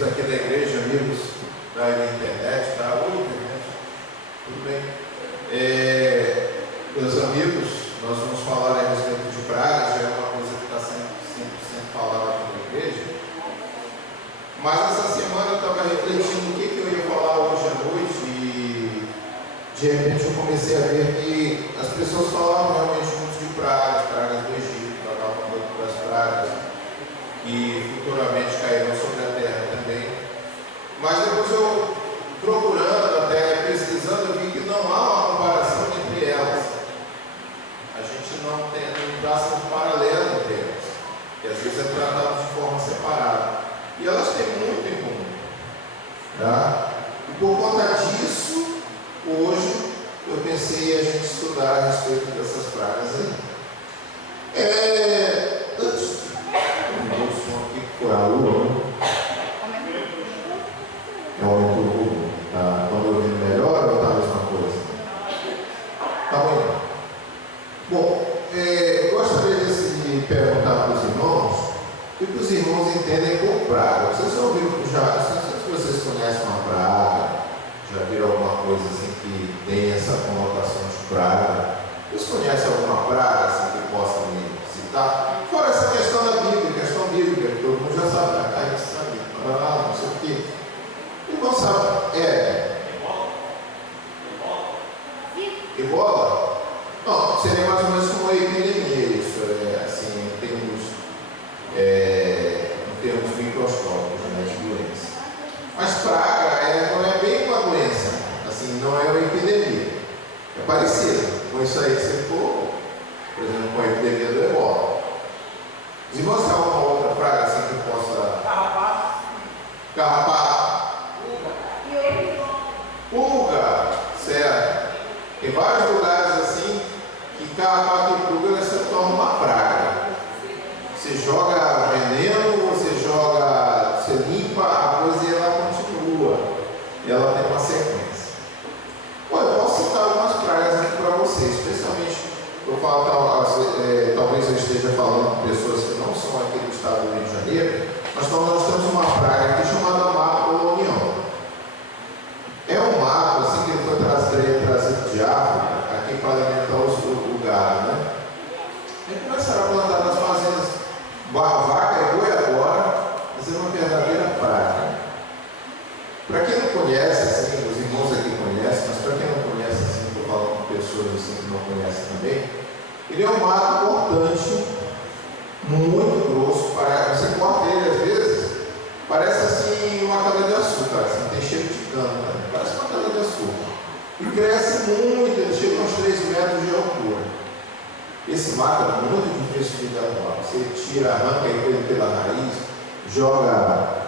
amigos aqui da igreja, amigos da internet, tá? Oi, internet, tudo bem? Meus amigos, nós vamos falar a respeito de pragas, já é uma coisa que está sempre sendo falada aqui na igreja. Mas essa semana eu estava refletindo o que eu ia falar hoje à noite e de repente eu comecei a ver que as pessoas falavam realmente muito de pragas do Egito, falavam muito das pragas que futuramente cairão sobre a terra também. Mas depois eu, procurando, até pesquisando, eu vi que não há uma comparação entre elas. A gente não traça um paralelo entre elas, que às vezes é tratado de forma separada. E elas têm muito em comum. Tá? E por conta disso, hoje eu pensei em a gente estudar a respeito dessas pragas aí. Antes, vamos aqui por a lua. Aumentou o volume. Estão me ouvindo melhor ou está a mesma coisa? Tá bom. Bom, eu gostaria de perguntar para os irmãos o que os irmãos entendem por praga. Vocês já ouviram, não sei se vocês conhecem uma praga, já viram alguma coisa assim que tem essa conotação de praga? Vocês conhecem alguma praga assim que possam me citar? Fora essa questão da Bíblia, questão bíblica, que todo mundo já sabe, a gente sabe, não sei o quê. Irmão sabe, Ebola? Não, seria mais ou menos como uma epidemia, isso, assim, em termos microscópicos, né, de doença. Mas praga não é bem uma doença, assim, não é uma epidemia. É parecido com isso aí que você falou, por exemplo, com a epidemia do Ebola. Os irmãos têm alguma outra praga assim que possa. Carrapato. Pulga, certo? Tem vários lugares assim que carrapato e pulga se torna uma praga. Você joga veneno, você limpa a coisa e ela continua. E ela tem uma sequência. Bom, eu posso citar algumas pragas aqui para vocês, especialmente eu falo, talvez eu esteja falando com pessoas que não são aqui do estado do Rio de Janeiro, mas nós temos uma praga aqui chamada mato colonial. É um mato assim que ele foi trazido de África aqui para alimentar o gado, né? Aí começaram a plantar nas fazendas vaca e boi agora, mas é uma verdadeira praga. Para quem não conhece, assim, os irmãos aqui conhecem, mas para quem não conhece, assim, estou falando com pessoas assim que não conhecem também, ele é um mato cortante, muito grosso, você corta ele às vezes, parece assim uma cana de açúcar, assim, tem cheiro de cana, né? Parece uma cana de açúcar. E cresce muito, ele chega a uns 3 metros de altura. Esse mato é muito difícil de derrubar. Você tira, arranca ele pela raiz, joga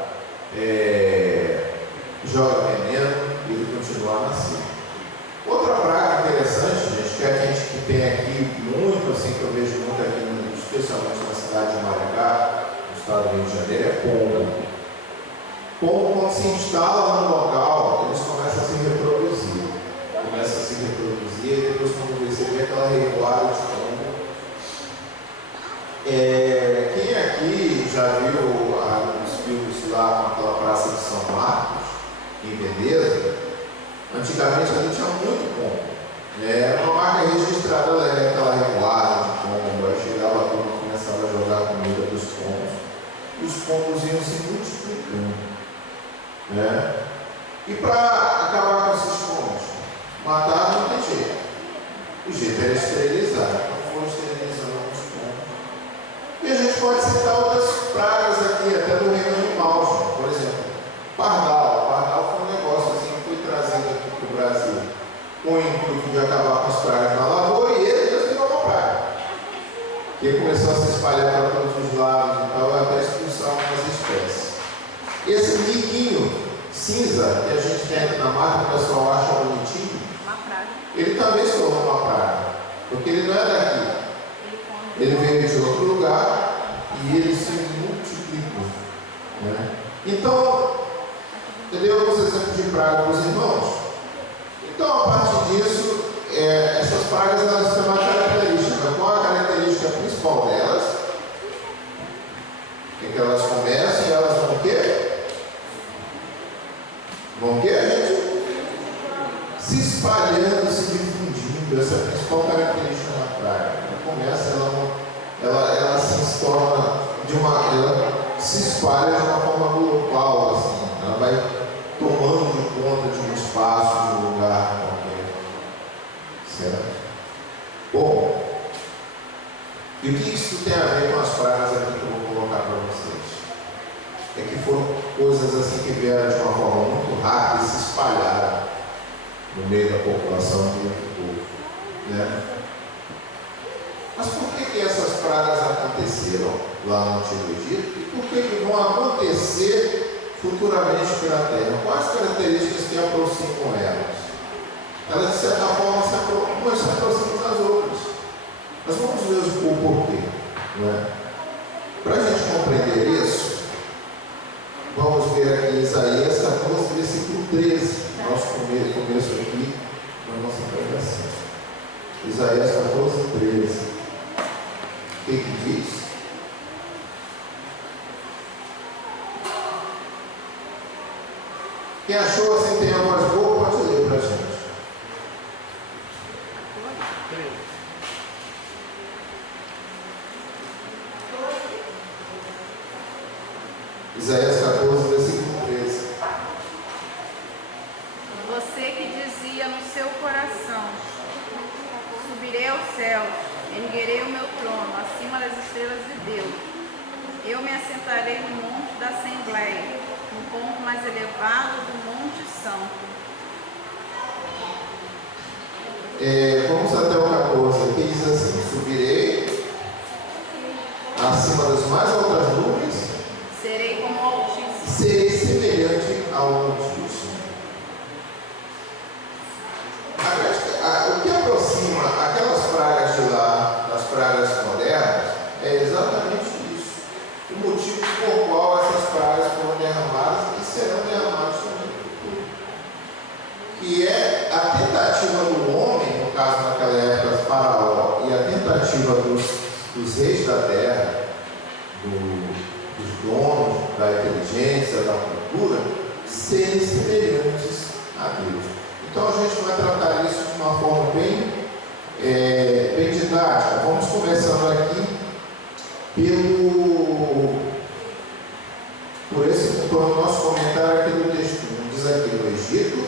veneno e ele continua nascendo. Outra praga interessante, gente, que a gente tem aqui muito, assim, que eu vejo muito aqui, especialmente na cidade de Maricá, no estado do Rio de Janeiro, é pombo. Pombo, quando se instala no local, eles começam a se reproduzir. E depois, quando você vê aquela revoada de pombo. Quem aqui já viu os filmes lá com aquela praça de São Marcos, em Veneza? Antigamente ali tinha muito pombo. Era uma marca registrada, aquela revoada de pombo. Aí chegava tudo, começava a jogar a comida dos pombos. E os pombos iam se multiplicando. E para acabar com esses pombos, matar não tem jeito. O jeito era esterilizar. Então foram esterilizando os pombos. E a gente pode citar outras pragas aqui, até do reino animal, gente. Por exemplo, pardal. Pardal foi um negócio assim que foi trazido aqui para o Brasil com o intuito de acabar com as pragas na lavoura e ele mesmo virou uma praga. Que começou a se espalhar para todos os lados e tal, até expulsar algumas espécies. Esse miquinho cinza que a gente tem aqui na mata, o pessoal acha bonitinho, ele também se tornou uma praga, porque ele não é daqui, ele veio de outro lugar e ele se multiplicou. Então, entendeu alguns exemplos de praga para os irmãos? Então, a partir disso, essas pragas elas têm uma característica. Qual a característica principal delas? É que elas começam e elas vão o quê? espalhando, se difundindo. Essa é a principal característica da praga. Ela começa, ela se torna ela se espalha de uma forma global, assim. Ela vai tomando de conta de um espaço, de um lugar qualquer. Certo? Bom, e o que isso tem a ver com as pragas aqui que eu vou colocar para vocês? É que foram coisas assim que vieram de uma forma muito rápida e se espalharam no meio da população do povo, né? Mas por que essas pragas aconteceram lá no Antigo Egito e por que vão acontecer futuramente pela terra? Quais características que aproximam elas? Elas, de certa forma, se aproximam das outras. Mas vamos ver o porquê, não é? Para a gente compreender isso, vamos ver aqui Isaías 14, versículo 13, nosso começo aqui na nossa pregação. Isaías 14, 13. O que diz? Quem achou assim tem a voz boa, pode ler para a gente. Isaías 14, versículo 13. Você que dizia no seu coração: subirei aos céus, erguerei o meu trono acima das estrelas de Deus. Eu me assentarei no monte da Assembleia, no ponto mais elevado do Monte Santo. Vamos até o 14, que diz assim: subirei acima das mais altas nuvens, serei como o Altíssimo. Serei semelhante ao Altíssimo. O que aproxima aquelas pragas de lá, das pragas modernas, é exatamente isso. O motivo por qual essas pragas foram derramadas e serão derramadas também no futuro. Que é a tentativa do homem, no caso naquela época, Faraó, e a tentativa dos reis da terra, dos donos da inteligência, da cultura, serem semelhantes a Deus. Então a gente vai tratar isso de uma forma bem didática. Vamos começando aqui pelo nosso comentário aqui do texto. Diz aqui: no Egito,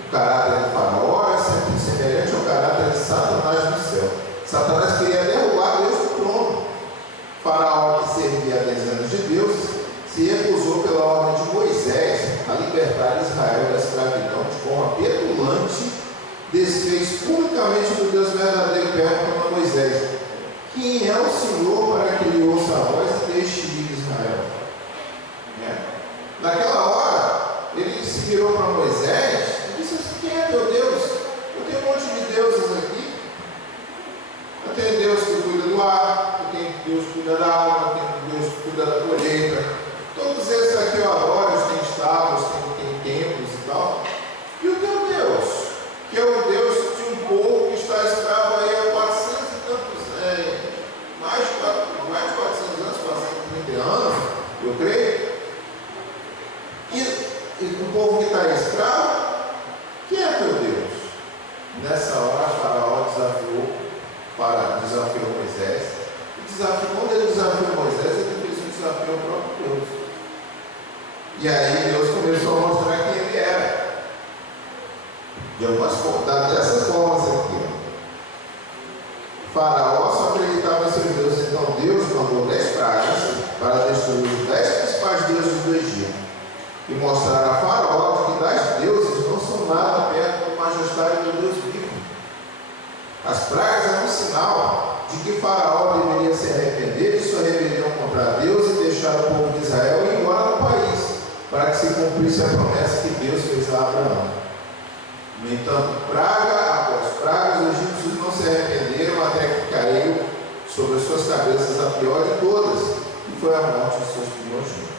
o caráter de Faraó é sempre semelhante ao caráter de Satanás no céu. Satanás queria derrubar Deus do trono. Faraó, que servia a dezenas de deuses, se recusou pela ordem de Moisés a libertar Israel da escravidão de forma petulante, desfez publicamente do Deus verdadeiro e perguntou a Moisés: quem é o Senhor para que lhe ouça a voz e deixe ir Israel? Naquela hora, ele se virou para Moisés e disse assim: quem é teu Deus? Eu tenho um monte de deuses aqui. Eu tenho Deus que cuida do ar, eu tenho Deus que cuida da água, eu tenho Deus que cuida da colheita. Todos esses aqui eu adoro, eles têm estábulos, têm templos e tal. E o teu Deus, que é o Deus de um povo que está escravo aí há 400 e tantos, mais de 400 anos, 430 anos, eu creio. E o povo que está escravo, quem é teu Deus? Nessa hora, Faraó desafiou Moisés. Quando ele desafiou Moisés, ele fez um desafio ao próprio Deus. E aí Deus começou a mostrar quem ele era. De algumas formas, dessas formas aqui. Faraó só acreditava em seus deuses. Então Deus mandou 10 pragas para destruir os 10 principais deuses do Egito e mostrar a Faraó que tais deuses não são nada perto da majestade do Deus vivo. As pragas eram um sinal de que Faraó deveria se arrepender de sua rebelião contra Deus e deixar o povo de Israel ir embora do país, para que se cumprisse a promessa que Deus fez a Abraão. No entanto, praga após praga, os egípcios não se arrependeram até que caiu sobre as suas cabeças a pior de todas, que foi a morte de seus primogênitos.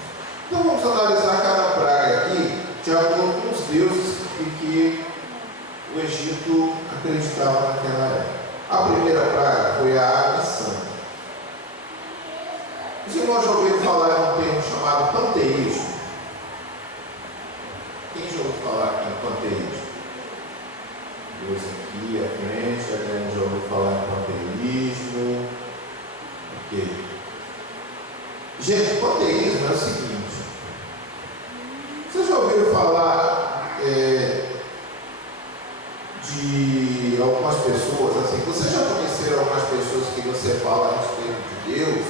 Então vamos analisar cada praga aqui de acordo com os deuses que o Egito acreditava naquela época. A primeira praga foi a água santa. Os irmãos já ouviram falar de um termo chamado panteísmo? Quem já ouviu falar aqui em panteísmo? aqui à frente, a Adriana já ouviu falar em panteísmo. Ok. Gente, panteísmo é o seguinte. Vocês já ouviram falar de algumas pessoas, assim, vocês já conheceram algumas pessoas que você fala a respeito de Deus?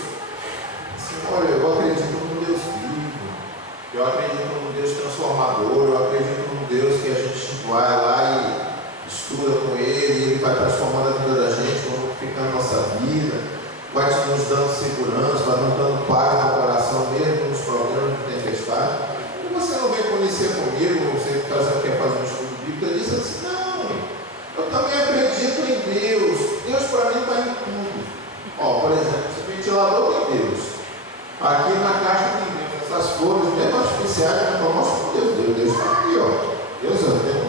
Assim, olha, eu acredito num Deus vivo, eu acredito num Deus transformador, eu acredito num Deus que a gente vai lá e estuda com Ele vai transformando a vida da gente, vai modificando a nossa vida, vai nos dando segurança, vai nos dando paz no coração, mesmo nos problemas de tempestade. E você não vem conhecer comigo, você quer fazer um estudo bíblico, ele diz assim, não, eu também acredito em Deus. Deus para mim está em tudo. Ó, por exemplo, esse ventilador tem Deus. Aqui na caixa tem Deus. Essas flores, mesmo artificiais, eu mostro com Deus. Deus está aqui, ó. Deus, eu tenho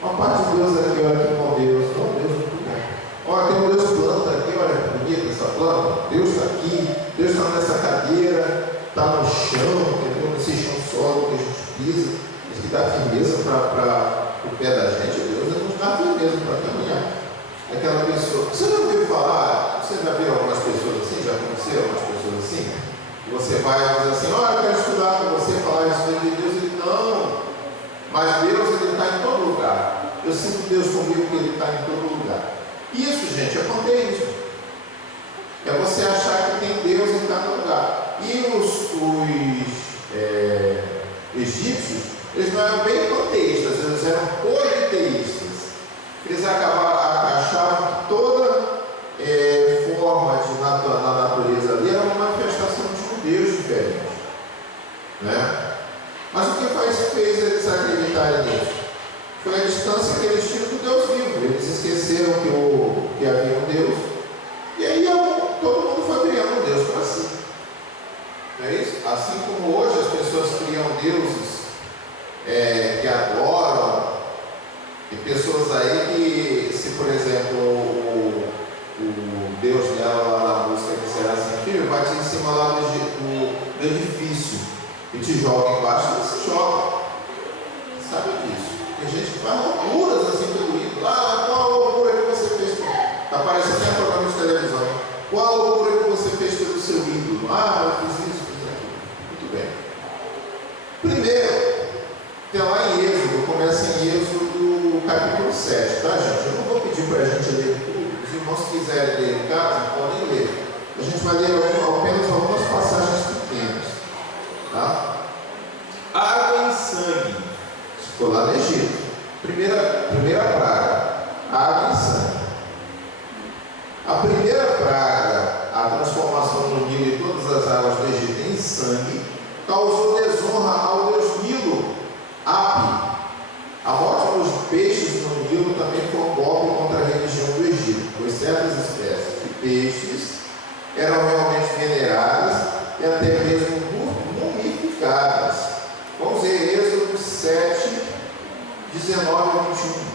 uma parte de Deus aqui, olha aqui com Deus. Ó, Deus é muito bom. Olha, tem um Deus planta aqui, olha que bonita essa planta. Deus está aqui, Deus está nessa cadeira, está no chão, entendeu? Nesse chão sólido que a gente pisa, isso que dá firmeza para o pé da gente. Deus nos dá firmeza para caminhar. Aquela pessoa, você já ouviu falar, você já viu algumas pessoas assim, já conheceu algumas pessoas assim? E você vai dizer assim, olha, eu quero estudar com você, falar isso de Deus. Ele, não, mas Deus ele está em todo lugar. Eu sinto Deus comigo que Ele está em todo lugar. Isso, gente, é panteísmo. É você achar que tem Deus e está no lugar. E os egípcios, eles não eram bem panteístas, eles eram politeístas. Eles achavam que toda forma na natureza ali era uma manifestação de um Deus diferente. Né? Mas o que fez eles acreditarem nisso? Foi a distância que eles tinham do Deus vivo. Eles esqueceram que havia um Deus. E aí todo mundo foi criando um Deus para si. Não é isso? Assim como hoje as pessoas criam deuses que adoram. Tem pessoas aí que, se por exemplo o Deus dela lá na música que será assim, filho, bate em cima lá do edifício e te joga embaixo, não se joga. Sabe disso? Tem gente que faz loucuras assim pelo ídolo. Ah, qual a loucura que você fez? Está parecendo até programa de televisão. Qual a loucura que você fez pelo seu ídolo? Ah, eu fiz isso, fiz aquilo. Muito bem. Primeiro, tem lá em Êxodo, começa em Êxodo capítulo 7, tá, gente? Eu não vou pedir para a gente ler tudo. Os irmãos que quiserem ler em casa, podem ler. A gente vai ler apenas algumas passagens pequenas. Tá? Água e sangue. Ficou lá no Egito. Primeira praga. Água e sangue. A primeira praga, a transformação do Nilo e todas as águas do Egito em sangue, causou desonra ao deus Nilo, Api. A morte dos peixes no Nilo também foi um golpe contra a religião do Egito, pois certas espécies de peixes eram realmente veneradas e até mesmo mumificadas. Vamos ver Êxodo 7, 19 a 21.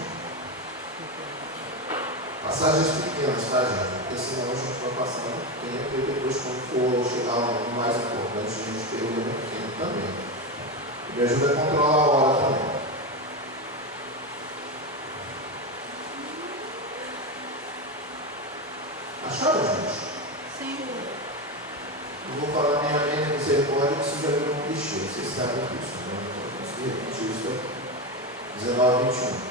Passagens pequenas, tá, gente? Porque senão a gente vai passar muito tempo e depois, quando for chegar no mais importante, a gente pega muito tempo também. Me ajuda a controlar a hora também. Acharam, gente? Sim. Eu vou falar minha mente misericórdia, que isso já virou um clichê. Vocês sabem disso, né? Eu não consigo repetir isso aqui. 19 a 21.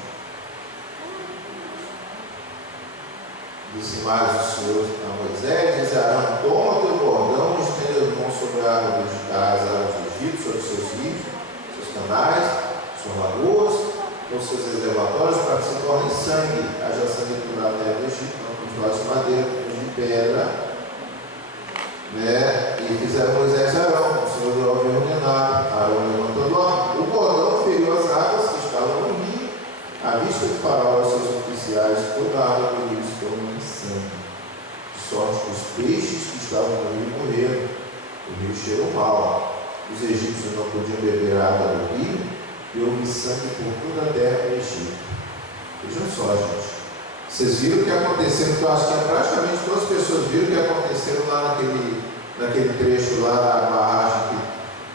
Disse mais o Senhor a Moisés, diz a Arão, toma teu bordão e estende as mãos sobre a água das águas do Egito, sobre seus rios, seus canais, suas lagoas, os seus reservatórios, para que se tornem sangue. Haja sangue por na terra do Egito, não com vasos de madeira, com de pedra. Né? E fizeram Moisés e Arão, o Senhor deu ao ordenado. Arão levantou do ar. O bordão feriu as águas que estavam no rio. À vista de Faraó e seus oficiais, toda a água do rio se tornou em sangue, de sorte que os peixes que estavam no rio morreram. O rio cheirou mal. Os egípcios não podiam beber a água do rio e houve sangue por toda a terra do Egito. Vejam só, gente. Vocês viram o que aconteceu? Porque eu acho que praticamente todas as pessoas viram o que aconteceu lá naquele trecho lá da barragem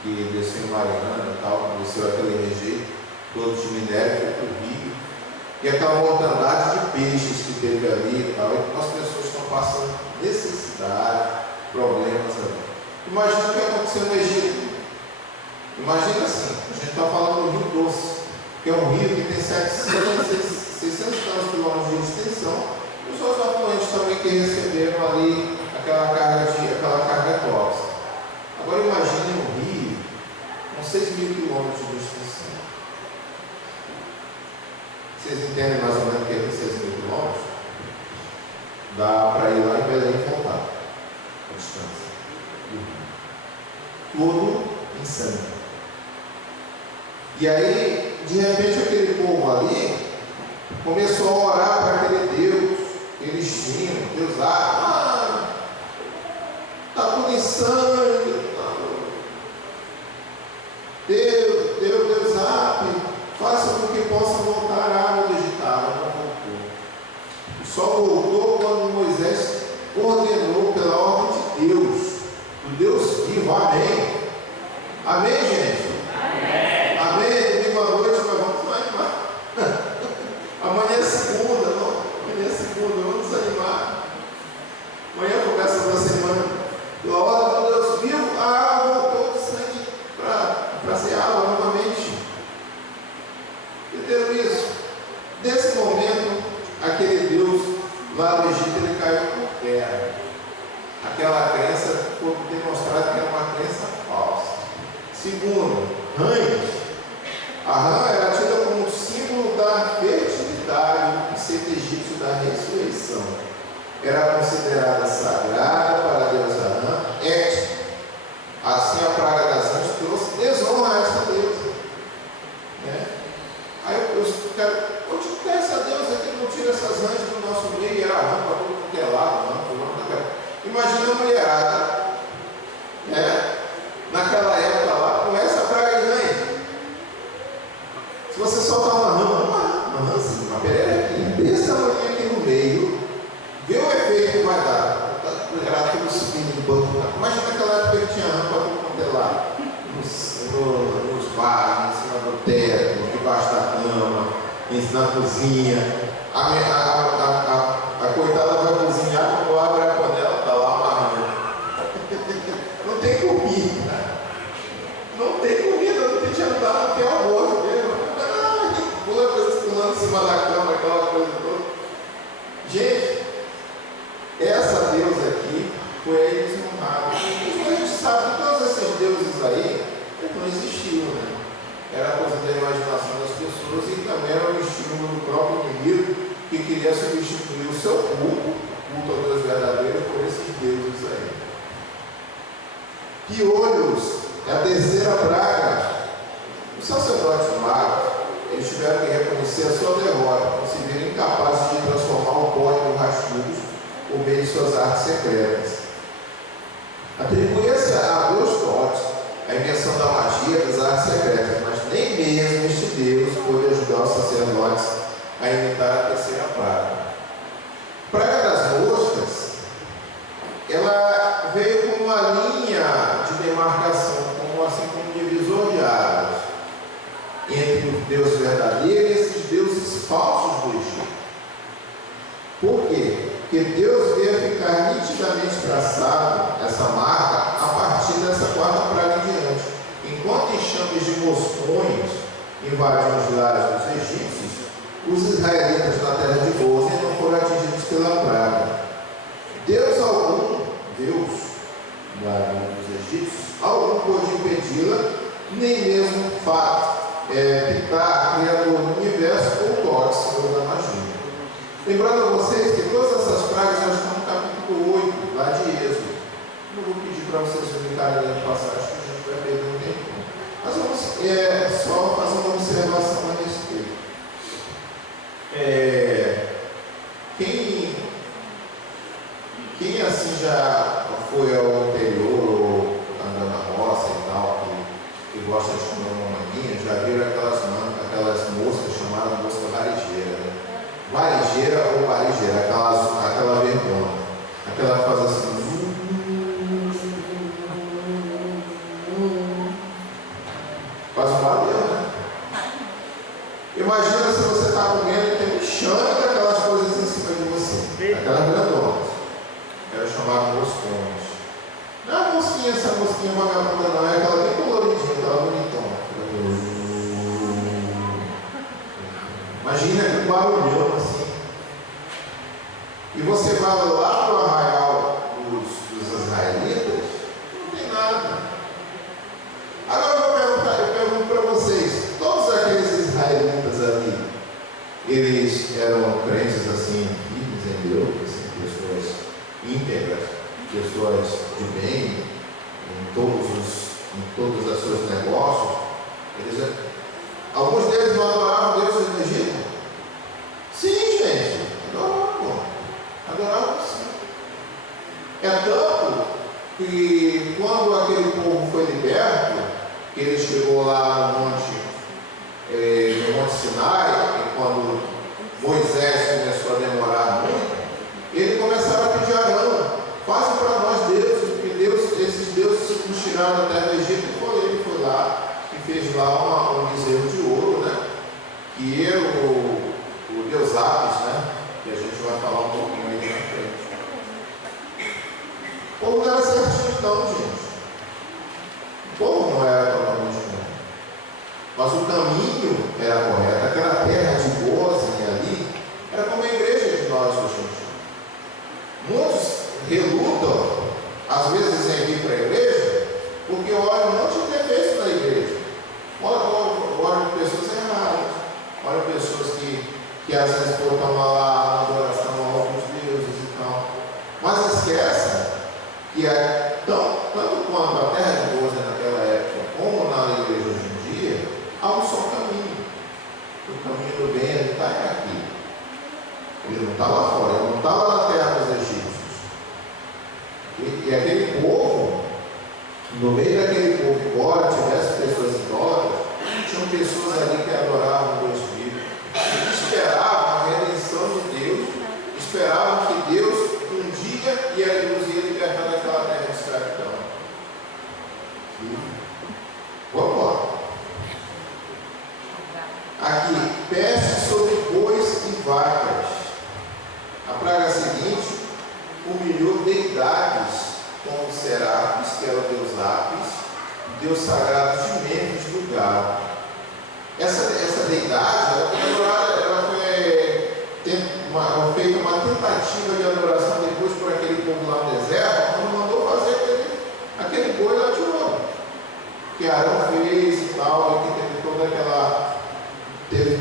que desceu em Mariana e tal, desceu aquele rejeito todo de minério, foi para o rio. e aquela mortandade de peixes que teve ali e tal, e as pessoas estão passando necessidade, problemas ali. Imagina o que aconteceu no Egito. Imagina assim, a gente está falando do Rio Doce, que é um rio que tem 600 quilômetros de extensão, e os outros afluentes também que receberam ali aquela carga tóxica. Agora imagine um rio com 6.000 quilômetros de extensão. Vocês entendem mais ou menos o que é 6.000 quilômetros? Dá para ir lá em Belém e voltar a distância. Tudo insano. E aí, de repente, aquele povo ali começou a orar para aquele Deus que eles tinham. Deus, está tudo em sangue. Deus, faça com que possa voltar a água do Egito. Não voltou. Só voltou quando Moisés ordenou pela ordem de Deus, do Deus vivo. Amém. Amém, gente? Amém. Amém. Domingo à noite, mas vamos lá animar. Amanhã é segunda, não? Amanhã é segunda, vamos desanimar. Amanhã começa a semana. Pela ordem do Deus vivo, a água voltou do sangue para ser água novamente. Entenderam isso? Nesse momento, aquele Deus lá do Egito, ele caiu por terra. Aquela crença foi demonstrada que era uma crença falsa. Segundo, rãs. A rã era tida como um símbolo da fertilidade, do conceito egípcio da ressurreição. Era considerada sagrada para a deusa Rã, assim a praga das rãs trouxe desonra a essa deusa. Aí os caras, onde está essa deusa que não tira essas rãs do nosso meio? E era rã para tudo que é lado, imagina a mulherada, naquela época lá, com essa praga de rãs. Se você soltar uma rãzinha, uma pererequinha, desse tamanho aqui no meio, vê o efeito que vai dar. Era tudo subindo no banco. Imagina aquela época que tinha rã para tudo quanto é lado. Nos bares, em cima do teto, debaixo da cama, na cozinha. A coitada vai cozinhar, quando abre a panela, está lá uma rã. Não tem comida. Não tem comida, não tem jantar, não tem almoço. Pula pulando em cima da cama, aquela coisa toda. Gente, essa deusa aqui foi aí desonrada. A gente sabe que todos esses deuses aí não existiam, né? Era coisa da imaginação das pessoas e também era um estímulo do próprio inimigo que queria substituir o seu culto ao Deus verdadeiro, por esses deuses aí. Piolhos é a terceira praga. Os sacerdotes magos, eles tiveram que reconhecer a sua derrota, por se verem incapazes de transformar o pó em rachos por meio de suas artes secretas. Atribuía-se a Deus Totes a invenção da magia das artes secretas, mas nem mesmo este Deus pôde ajudar os sacerdotes a imitar a terceira praga. Praga das moscas, ela veio como uma linha de demarcação, assim como um divisor de águas entre o Deus verdadeiro e esses deuses falsos do Egito. Por quê? Porque Deus veio ficar nitidamente traçado, essa marca, a partir dessa quarta praga em diante. Enquanto enxames de moscões invadiam os lares dos egípcios, os israelitas na terra de Gozem não foram atingidos pela praga. Deus dos egípcios, algum pôde impedi-la, nem mesmo Ptah, criador do universo, ou Totes, senhor da magia. Lembrando a vocês que todas essas pragas já estão no capítulo 8, lá de Êxodo. Não vou pedir para vocês publicarem a passagem, que a gente vai perder um tempo. Mas vamos só fazer uma observação a respeito. Quem assim já foi ao interior ou andando na roça e tal, que gosta de comer uma manguinha, já viram aquelas moscas chamadas mosca varejeira, né? Varejeira ou varejeira, aquela vergonha, aquela que faz assim. Faz um barulho, né? Imagina se você está comendo e tem um aquelas grandonas, eram chamadas moscones. Não é a mosquinha, essa mosquinha vagabunda não, é aquela bem coloridinha, aquela bonitona. Imagina que barulhão assim. E você vai lá para o arraial dos israelitas, não tem nada. Agora eu pergunto para vocês, todos aqueles israelitas ali, eles eram crentes assim, firmes em Deus, assim, pessoas íntegras, pessoas de bem, em todos os seus negócios. Alguns deles não adoravam Deus no Egito? Sim, gente, adoravam sim. É tanto que quando aquele povo foi liberto, ele chegou lá no Monte Sinai, e quando Moisés começou a demorar muito, ele começava a pedir a Arão: faça para nós deuses, porque esses deuses nos tiraram da terra do Egito. E ele foi lá e fez lá um bezerro de ouro, né? Que era o Deus Apis, né? Que a gente vai falar um pouquinho aí na frente. O povo não era certinho não, gente. O povo não era totalmente bom. Mas o caminho era correto. Aquela terra de Gósen ali era como a igreja de nós hoje em dia. Muitos relutam, às vezes, em vir para a igreja, porque olham um monte de defeitos na igreja. Olham pessoas erradas, olham pessoas que às vezes botam lá na adoração a alguns deuses e tal. Mas esquecem que tanto quanto a terra de Gósen naquela época, como na igreja hoje em dia, há um só caminho. O caminho do bem, ele está aqui. Ele não está lá fora, ele não está lá na terra dos egípcios. E aquele povo, no meio daquele povo, embora tivesse pessoas idólatras, tinham pessoas ali que adoravam Deus vivo, que esperavam a redenção de Deus, esperavam que Deus um dia nos ia libertar daquela terra de escravidão. Vamos lá. Aqui, peste sobre bois e vacas. A praga seguinte humilhou deidades como Serapis, que era o deus Apis, deus sagrado de Mênfis do gado. Essa deidade, ela foi feita uma tentativa de adoração depois por aquele povo lá no deserto, quando mandou fazer aquele boi lá de ouro, que Arão fez e tal, e que teve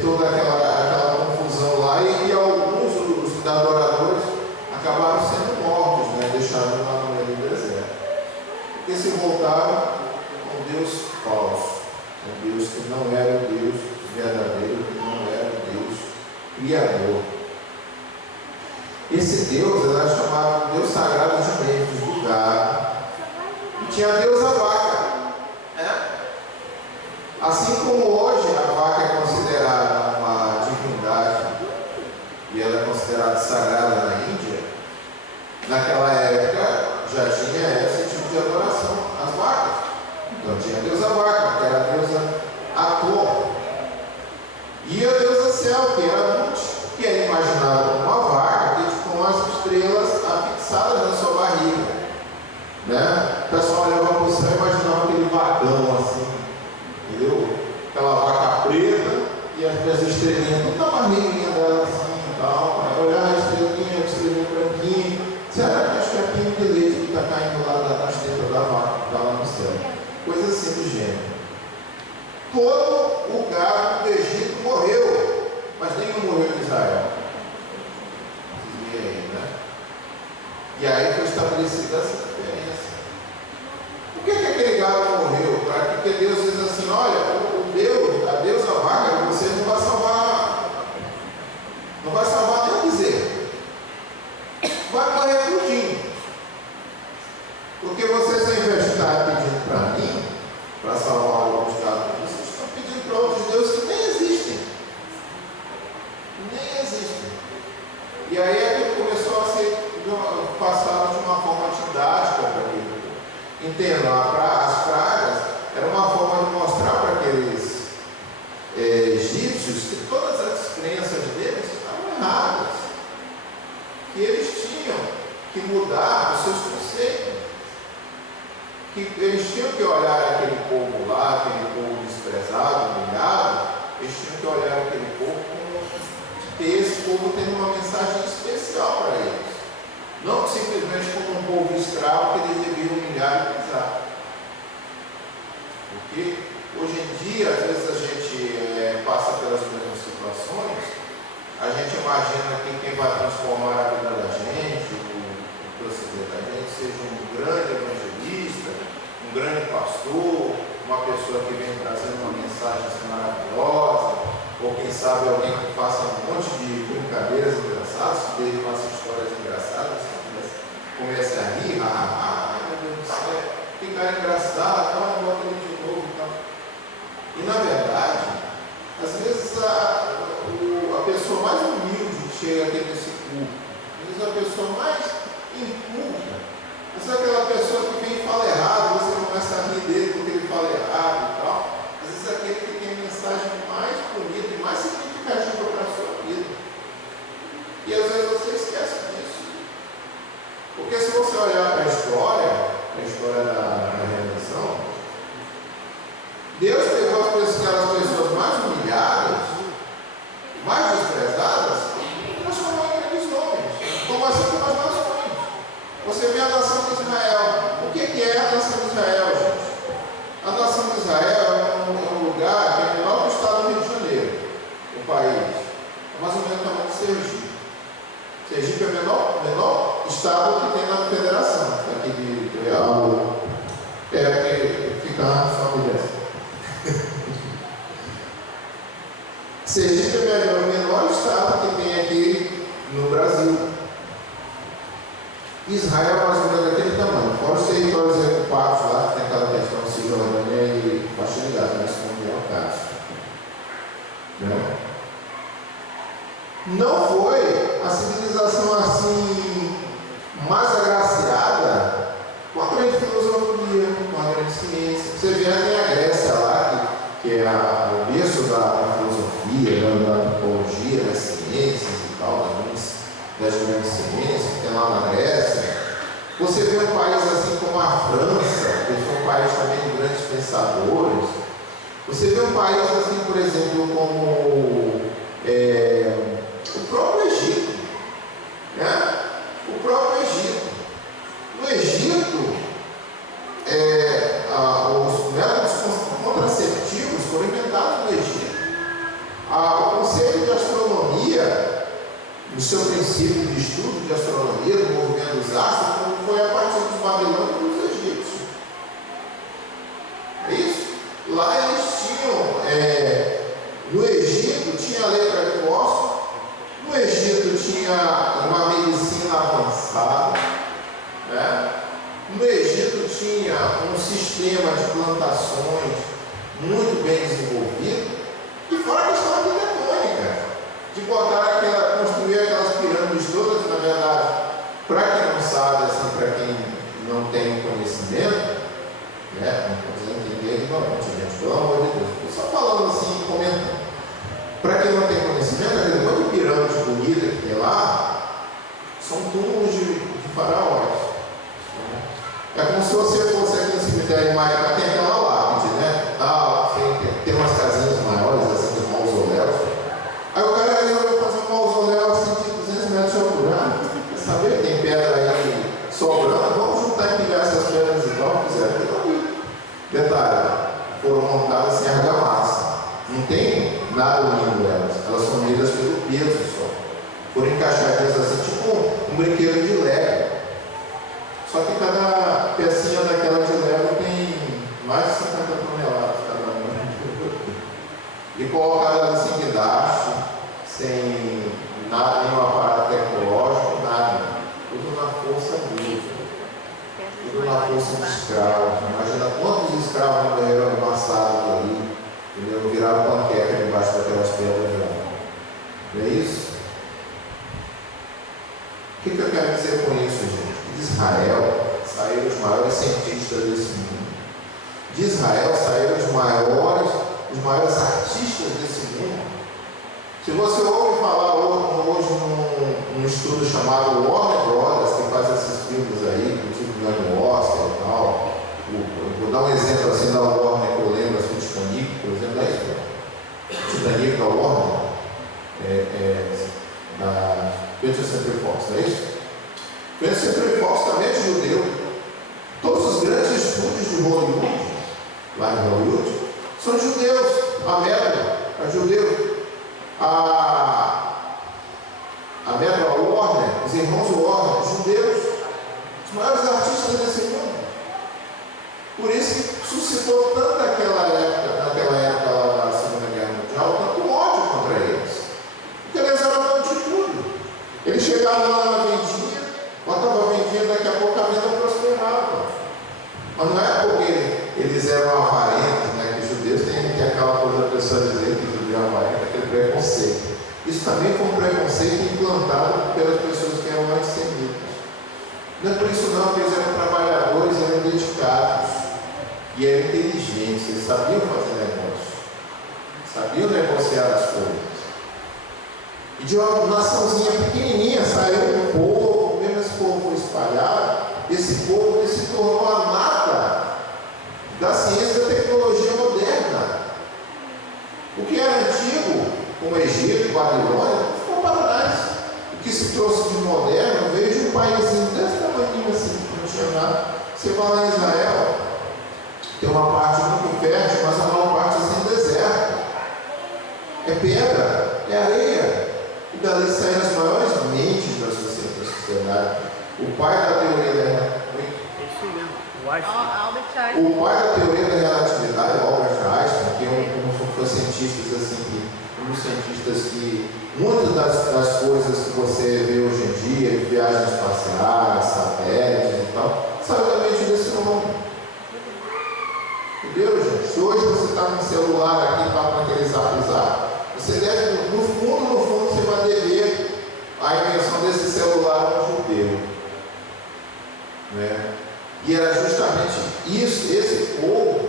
toda aquela confusão lá, e alguns dos adoradores acabaram sendo mortos, né, deixados lá no meio do deserto, porque se voltaram a um Deus falso, um Deus que não era o Deus verdadeiro, que não era o Deus criador. Esse Deus era chamado Deus Sagrado de Mênfis do gado, e tinha a deusa vaca. Assim como hoje a vaca é considerada uma divindade e ela é considerada sagrada na Índia, naquela época já tinha esse tipo de adoração às vacas. Então tinha a deusa vaca, que era a deusa Ator, e a deusa Céu, que era imaginada como uma vaca com as estrelas afixadas na sua barriga, né? O pessoal olhava para o céu e imaginava aquele vagão assim, entendeu? Aquela vaca preta e as estrelinhas tudo na barriguinha dela assim e tal. Aí olhar a estrelinha branquinha. Será que acho que é pingo de leite que está caindo lá nas tetas da vaca que está lá no céu? Coisa assim do gênero. Todo o gado do Egito morreu, mas nenhum morreu em Israel. Vocês veem aí, né? E aí foi estabelecida essa diferença. Por que aquele gado morreu? Porque Deus diz assim: olha, a deusa vaca, você não vai salvar nem o bezerro, vai morrer tudinho, porque vocês, ao invés de estar pedindo para mim, para salvar alguns gados, vocês estão pedindo para outros deuses que nem existem. E aí aquilo começou a ser passado de uma forma didática para aquele. Entendam, as pragas era uma forma de mostrar para aqueles povo tendo uma mensagem especial para eles. Não simplesmente como um povo escravo que eles deviam humilhar e pisar. Porque hoje em dia, às vezes a gente passa pelas mesmas situações, a gente imagina que quem vai transformar a vida da gente, o proceder da gente, seja um grande evangelista, um grande pastor, uma pessoa que vem trazendo uma mensagem maravilhosa, ou quem sabe alguém que faça um monte de brincadeiras engraçadas, que dele faça histórias engraçadas, comece a rir, meu Deus do céu, que cara engraçado, bota ele de novo e tal. E na verdade, às vezes a pessoa mais humilde que chega aqui nesse culto, às vezes a pessoa mais inculta, às vezes aquela pessoa que vem e fala errado, você começa a rir dele porque ele fala errado e tal, às vezes aquele que tem a mensagem mais bonita e mais significativa para a sua vida. E às vezes você esquece disso. Porque se você olhar para a história da redenção, Deus pegou aquelas pessoas mais humilhadas, mais desprezadas, e transformou em grandes homens, como assim como as nações. Você vê a nação de Israel. O que é a nação de Israel, gente? A nação de Israel é um lugar que é menor que o estado do Rio de Janeiro, o país. É mais ou menos o tamanho de Sergipe. Sergipe é o menor estado que tem na federação. Aqui de Real. Fica só dessa. Sergipe é o menor estado que tem aqui no Brasil. Israel é mais ou menos daquele tamanho. Fora os territórios ocupados lá, que tem aquela questão de Cisjordânia e faixa de Gaza, mas isso não é o caso. Não foi a civilização assim mais agraciada com a grande filosofia, com a grande ciência. Você vê tem a Grécia lá, que é o berço da filosofia, da antropologia, das ciências e tal, das grandes ciências, que tem lá na Grécia. Você vê um país assim como a França, que foi um país também de grandes pensadores. Você vê um país assim, por exemplo, como o próprio Egito, né? O próprio Egito. No Egito, os métodos contraceptivos foram inventados no Egito. O conceito de astronomia, no seu princípio de estudo de astronomia, do movimento dos astros, foi a partir dos babilônios e dos egípcios. É isso? Lá eles tinham, no Egito tinha a letra de fósforo, no Egito tinha uma medicina avançada, né? No Egito tinha um sistema de plantações muito bem desenvolvido, e fora a questão arquitetônica, de construir aquelas pirâmides todas, na verdade, para quem não sabe, assim, para quem não tem conhecimento, né? Não estou dizendo que ninguém é ignorante, gente, pelo amor de Deus, estou só falando assim, comentando. Para quem não tem conhecimento, aquele monte de pirâmide bonita que tem lá, são túmulos de faraós. É como se você fosse aqui no cemitério de Maricá, tem aquela lápide, né? Tem umas casinhas maiores, assim, de mausoléus. Aí o cara resolveu fazer um mausoléu assim de 200 metros de altura. Quer saber? Tem pedra aí sobrando, vamos juntar e pilhar essas pedras e tal. Fizeram aquilo ali. Detalhe, foram montadas sem argamassa. Não tem nada unindo elas são unidas pelo peso só. Foram encaixadinhas assim, tipo um brinquedo de Lego. Só que cada pecinha daquela de Lego tem mais de 50 toneladas cada uma. E colocadas assim de guindaste, sem nada, nenhum aparato tecnológico, nada. Tudo na força bruta. Tudo na força dos escravos. Imagina quantos escravos morreram no passado ali. Entendeu? Viraram panqueca debaixo daquelas pedras lá. Não é isso? O que eu quero dizer com isso, gente? De Israel saíram os maiores cientistas desse mundo. De Israel saíram os maiores artistas desse mundo. Se você ouve falar hoje num estudo chamado Warner Brothers, que faz esses filmes aí, inclusive ganhando o Oscar e tal. Vou dar um exemplo assim da Warner que eu lembro, assim, Titanic, por exemplo, da Titanic da Warner, da o Century Fox, não é isso? O Century Fox também é judeu. Todos os grandes estúdios de Hollywood, lá em Hollywood, são judeus. A Metro é judeu. A Metro, a Warner, os irmãos Warner, judeus. Os maiores artistas desse mundo. Por isso que suscitou tanto naquela época lá na Segunda Guerra Mundial, tanto ódio contra eles. Porque eles eram dono de tudo. Eles chegavam lá na vendinha, botavam a vendinha, daqui a pouco a venda prosperava. Mas não é porque eles eram avarentos, né? Que os judeus têm aquela coisa da pessoa dizer que o judeu é avarento, aquele preconceito. Isso também foi um preconceito implantado pelas pessoas que eram antissemitas. Não é por isso não que eles eram trabalhadores, eram dedicados. E eram inteligentes, eles sabiam fazer negócio, sabiam negociar as coisas. E de uma naçãozinha pequenininha saiu um povo, mesmo esse povo foi espalhado, esse povo ele se tornou a nata da ciência e da tecnologia moderna. O que era antigo, como Egito e Babilônia, ficou para trás. O que se trouxe de moderno veio de um paísinho desse tamanho assim, que não tinha nada. Você vai lá em Israel, tem uma parte muito fértil, mas a maior parte assim deserto. É pedra, é areia. E dali saem as maiores mentes da sociedade. O pai da teoria da o pai da teoria da relatividade, Albert Einstein, que foi cientistas assim, um dos cientistas que muitas das coisas que você vê hoje em dia, de viagens espaciais, satélites e tal, saiu da mente desse homem. Entendeu, gente? Se hoje você está com o celular aqui para aquele zap, você deve, no fundo, você vai dever a invenção desse celular ao judeu. Né? E era justamente isso, esse povo,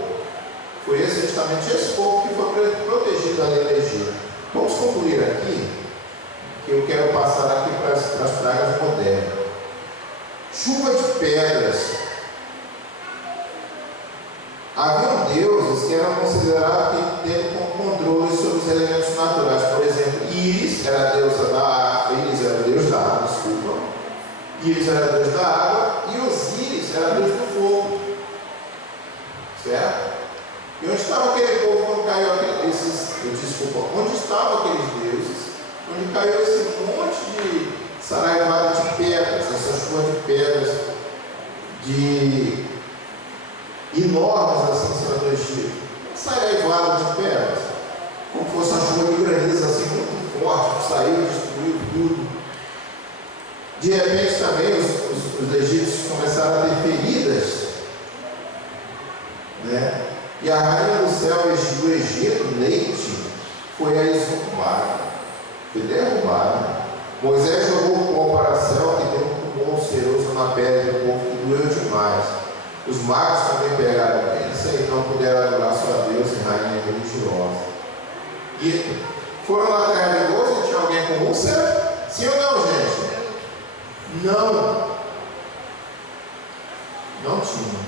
foi justamente esse povo que foi protegido ali no Egito. Vamos concluir aqui, que eu quero passar aqui para as pragas modernas. Chuva de pedras. Haviam deuses que eram considerados que tinham controle sobre os elementos naturais. Por exemplo, Íris era a deusa da água, Íris era o deus da água, desculpa. Íris era deus da água e Osíris era deus do fogo. Certo? E onde estava aquele povo quando caiu onde estavam aqueles deuses? Onde caiu esse monte de saraivada de pedras, essa chuva de pedras enormes assim em cima do Egito. Saraivada de pedras, como fosse uma chuva de granizo assim muito forte, que saiu e destruiu tudo. De repente também os egípcios começaram a ter feridas, né? E a rainha do céu do Egito, Leite, foi a exumbada, foi derrubada. Moisés jogou o pó para o céu, que deu um tumor ulceroso na pele do povo, que doeu demais. Os magos também pegaram doença e não puderam adorar sua deusa e rainha religiosa. E foram lá na terra de gozo e tinha alguém com úlcera? Sim ou não, gente? Não. Não tinha.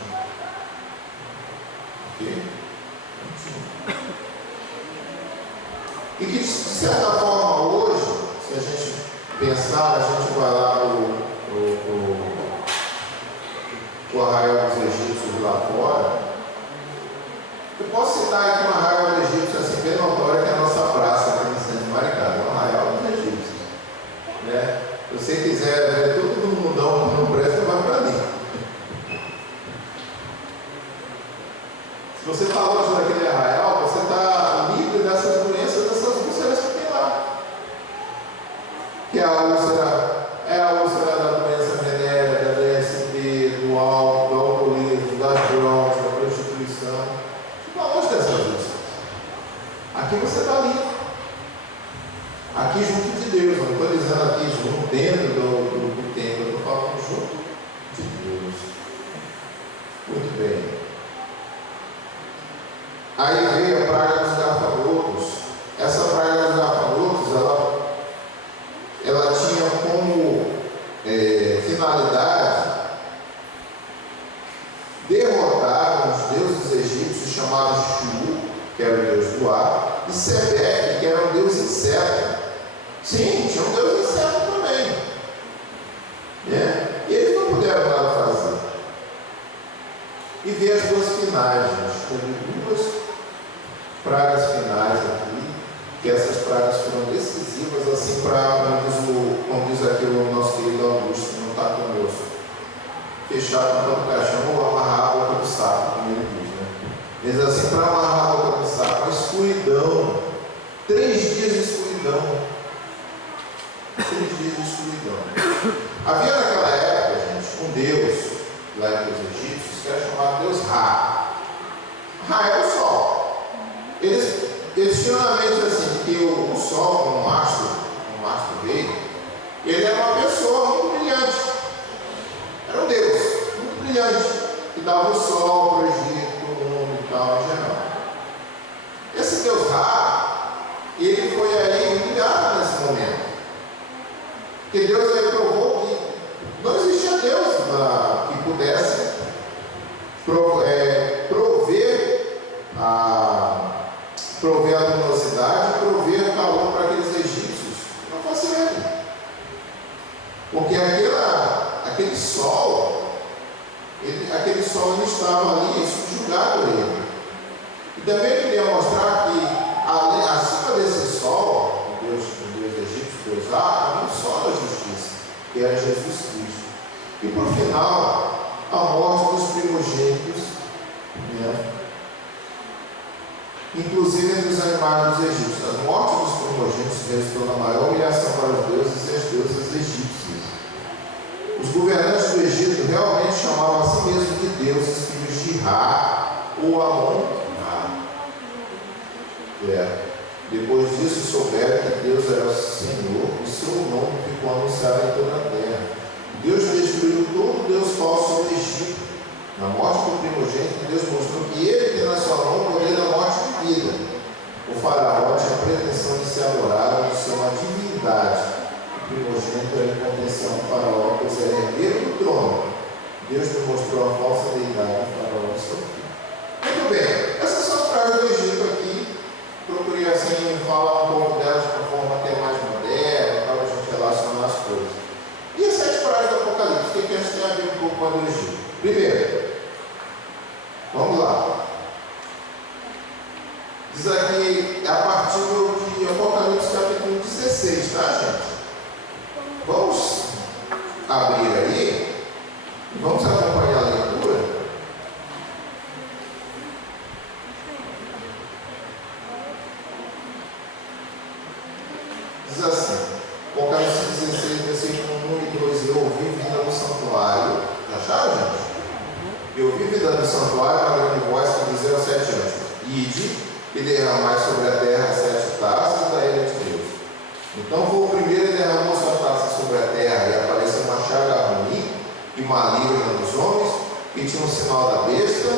Ok? Não tinha. E que, de certa forma, hoje, se a gente pensar, a gente vai lá o arraial dos egípcios lá fora. Eu posso citar aqui um arraial dos egípcios assim, bem notório, que é a nossa praça aqui no centro de Maricá, é um arraial dos egípcios. Né? Se você quiser ver tudo no mundão que não presta, vai para ali. Se você está longe daquele arraial, você está livre dessas doenças, dessas úlceras que tem lá. Que a úlcera é a úlcera da doença venérea, da DST, do álcool, do alcoolismo, das drogas, da prostituição. Você está longe dessas úlceras. Aqui você está livre. Aqui junto de Deus, não estou dizendo aqui junto, dentro do templo, eu estou falando junto de Deus. Muito bem. Aí veio a praga dos gafanhotos. Essa praga dos gafanhotos, ela tinha como finalidade derrotar os deuses egípcios chamados Shu, que era o deus do ar, e Sebek, que era o deus inseto. Sim, tinha um deus inseto também. as duas finais, gente. Teve duas pragas finais aqui, que essas pragas foram decisivas, assim, para, como diz aqui o nosso querido Augusto, que não está conosco, fechar a tampa do caixão ou amarrar a boca do saco, como ele diz, né? Diz assim, para amarrar a boca do saco, a escuridão, 3 dias de escuridão. 3 dias de escuridão. Havia naquela época, gente, um deus, lá entre os egípcios, que era chamado Deus Ra. Ra é o sol. Eles tinham na mente assim, que o sol, como um astro rei, ele era uma pessoa muito brilhante. Era um deus muito brilhante, que dava o sol para o Egito, para o mundo e tal, em geral. Esse Deus Ra, ele foi aí humilhado nesse momento. Porque Deus aí provou que não existia Deus que pudesse prover a luminosidade, prover calor para aqueles egípcios. Não fosse ele. Porque aquele sol ele estava ali subjugado a ele. E também eu queria mostrar que acima desse sol, o Deus egípcio, Deus Ra, havia um sol da justiça, que era Jesus Cristo. E por final, a morte dos primogênitos, né? Inclusive entre os animais dos egípcios. A morte dos primogênitos resultou na maior humilhação para os deuses e as deusas egípcias. Os governantes do Egito realmente chamavam a si mesmos de deuses, filhos de Ra ou Amon-Ra. Depois disso souberam que Deus era o Senhor e seu nome ficou anunciado em toda a terra. Deus destruiu todo Deus falso do Egito. Na morte do primogênito, Deus mostrou que ele tem na sua mão o poder da morte e vida. O faraó tinha a pretensão de ser adorado de ser uma divindade. O primogênito era em contenção do faraó, pois era herdeiro do trono. Deus demonstrou a falsa deidade do faraó e seu filho. Muito bem, essas são as pragas do Egito aqui. Procurei assim falar um pouco delas de uma forma até mais moderna, para a gente relacionar as coisas. E as 7 pragas do Apocalipse, o que a gente tem a ver um pouco com a do Egito? Primeiro, vamos lá. Diz aqui a partir de Apocalipse capítulo 16, tá, gente? Vamos abrir aí e vamos acompanhar a leitura. Diz assim, Apocalipse 16, versículo 1 e 2, eu ouvi vinda no santuário. Já acharam, gente? Eu ouvi vinda no santuário uma grande voz que dizia aos 7 anjos: Ide e derramai sobre a terra 7 taças da ira de Deus. Então foi o primeiro e derramou sua taça sobre a terra, e apareceu uma chaga ruim e maligna nos homens, que tinham o sinal da besta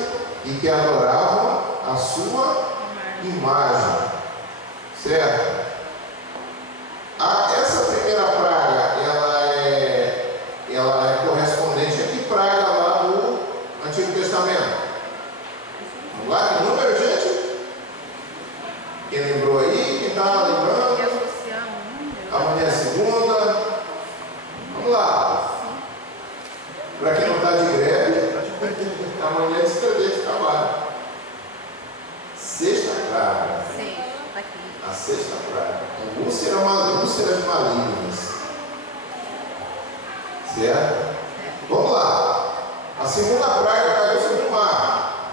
e que adoravam a sua imagem. Certo? Essa primeira praga, ela é correspondente a que praga lá do Antigo Testamento? Vamos lá, que número, gente? Quem lembrou aí? Quem está lembrando? Amanhã é segunda. Vamos lá. Para quem não está de greve, amanhã é expediente de trabalho. Sexta praga. A sexta praga. Úlceras malignas. Certo? Vamos lá. A segunda praga caiu sobre o mar.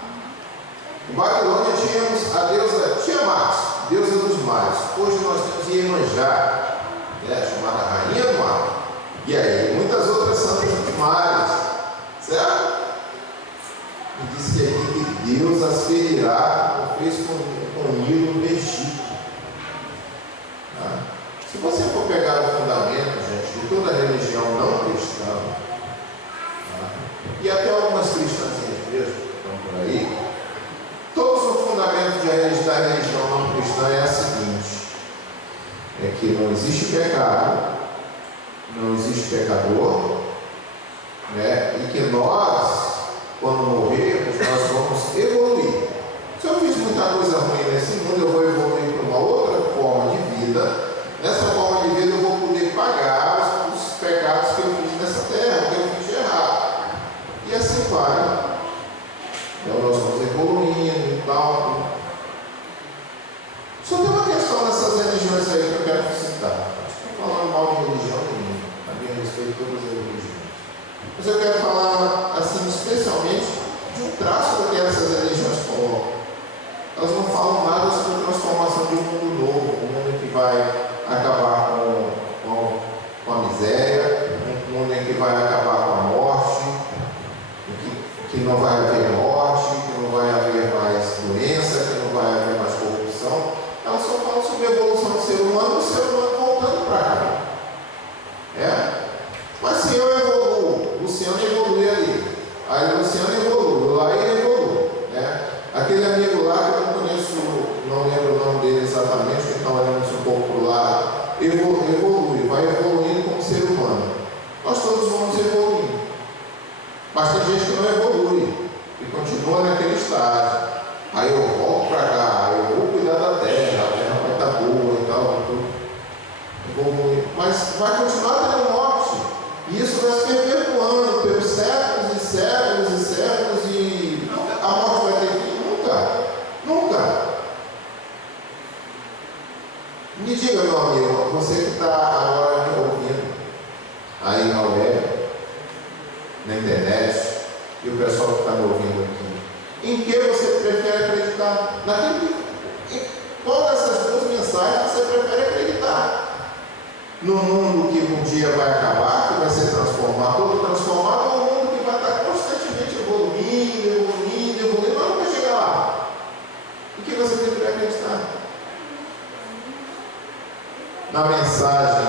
Em Babilônia tínhamos a deusa Tiamat, deusa dos mares. Hoje nós temos Iemanjá, chamada Rainha do Mar. E aí, muitas outras santas dos mares. Certo? E diz que aqui que Deus as ferirá, como fez com o Nilo no Egito. Se você for pegar o fundamento, gente, de toda a religião não cristã, e até algumas cristãzinhas mesmo, que estão por aí, todos os fundamentos da religião não cristã é a seguinte: é que não existe pecado, não existe pecador, né? E que nós, quando morrermos, nós vamos evoluir. Se eu fiz muita coisa ruim nesse mundo, eu vou evoluir para uma outra forma de vida. Nessa forma de vida eu vou poder pagar os pecados que eu fiz nessa terra, que eu fiz de errado. E assim vai. O respeito de todas as religiões. Mas eu quero falar, assim, especialmente de um traço que essas religiões colocam. Elas não falam nada sobre a transformação de um mundo novo, um mundo que vai acabar com a miséria, um mundo em que vai acabar com a morte, que não vai haver morte, que não vai haver mais doença, que não vai haver mais corrupção. Elas só falam sobre a evolução do ser humano e o ser humano voltando para cá. Mas se eu evoluo, Luciano evolui ali, aí Luciano evolui, lá ele evolui. Aquele amigo lá que eu não conheço, não lembro o nome dele exatamente, que está olhando um pouco para o lado, evolui, vai evoluindo como ser humano. Nós todos vamos evoluindo. Mas tem gente que não evolui e continua naquele estágio. Aí eu volto para cá, eu vou cuidar da terra, a terra vai estar boa e tal, evoluir. Mas vai continuar tendo morte. E isso vai se perpetuando pelos séculos e séculos e séculos, e a morte vai ter fim? Nunca. Me diga, meu amigo, você que está agora me ouvindo, aí na web, na internet, e o pessoal que está me ouvindo aqui, em que você prefere acreditar? Em qual dessas duas mensagens você prefere acreditar? No mundo que um dia vai acabar, que vai ser transformado, todo transformado, ou um mundo que vai estar constantemente evoluindo, mas não vai chegar lá? Em que você prefere acreditar? Na mensagem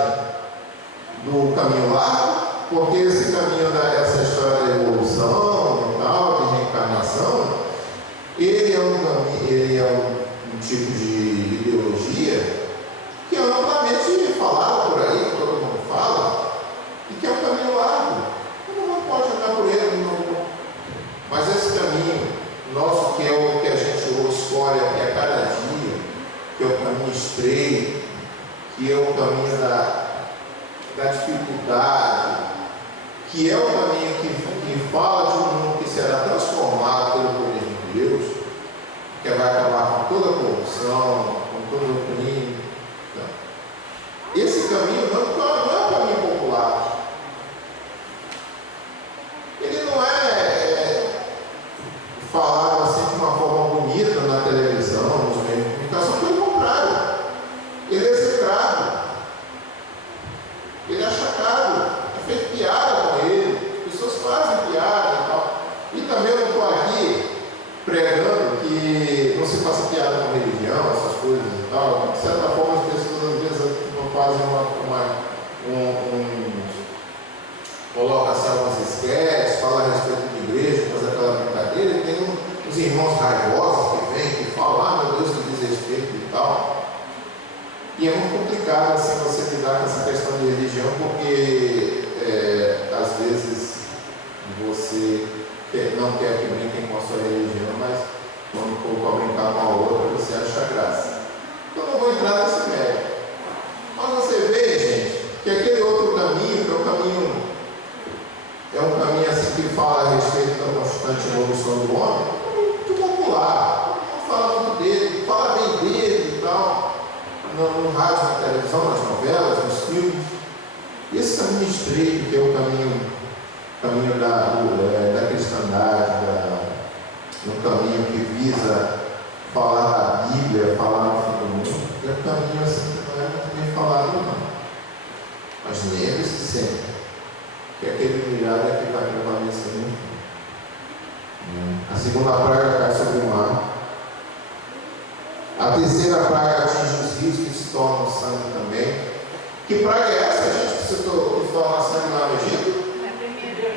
do caminho largo, porque esse caminho, essa história da evolução e tal, de reencarnação, ele é um tipo de ideologia que é amplamente falado por aí, que todo mundo fala, e que é um caminho largo. Todo mundo pode andar por ele, não. Mas esse caminho nosso, que é o que a gente escolhe aqui a cada dia, que é o caminho estreito, que é o caminho da dificuldade, que é o caminho que fala de um mundo que será transformado pelo poder de Deus, que vai acabar com toda a corrupção, com todo o crime. Esse caminho não é um caminho popular. Ele não é falado assim de uma forma bonita na televisão, nos meios de comunicação, pelo contrário. Ele é execrado, ele é achacado, é feito piada com ele, as pessoas fazem piada e tal. E também eu não estou aqui pregando que não se faça piada com religião, essas coisas e tal. De certa forma, as pessoas às vezes fazem colocam assim algumas esquetes, falam a respeito de igreja, faz aquela brincadeira, e tem uns irmãos raivosos que vêm, que falam, meu Deus, que desrespeito e tal. E é muito complicado assim você lidar com essa questão de religião, porque às vezes você não quer que brinquem com a sua religião, mas quando for para brincar com a outra, você acha graça. Então não vou entrar nesse mérito. Mas você vê, gente, que aquele outro caminho, que é um caminho assim que fala a respeito da constante evolução do homem, muito popular. Não fala muito dele, fala bem dele e tal. No rádio, na televisão, nas novelas, nos filmes. E esse caminho estreito, que é o caminho da cristandade, um caminho que visa falar da Bíblia, falar no fim do mundo, é um caminho assim que não é muito bem falado, não. Mas lembre-se sempre que aquele milagre é que vai prevalecer no fim. A segunda praga cai sobre o mar. A terceira praga atinge os rios, que se tornam sangue também. Que praga é essa, gente, que se torna sangue lá no Egito?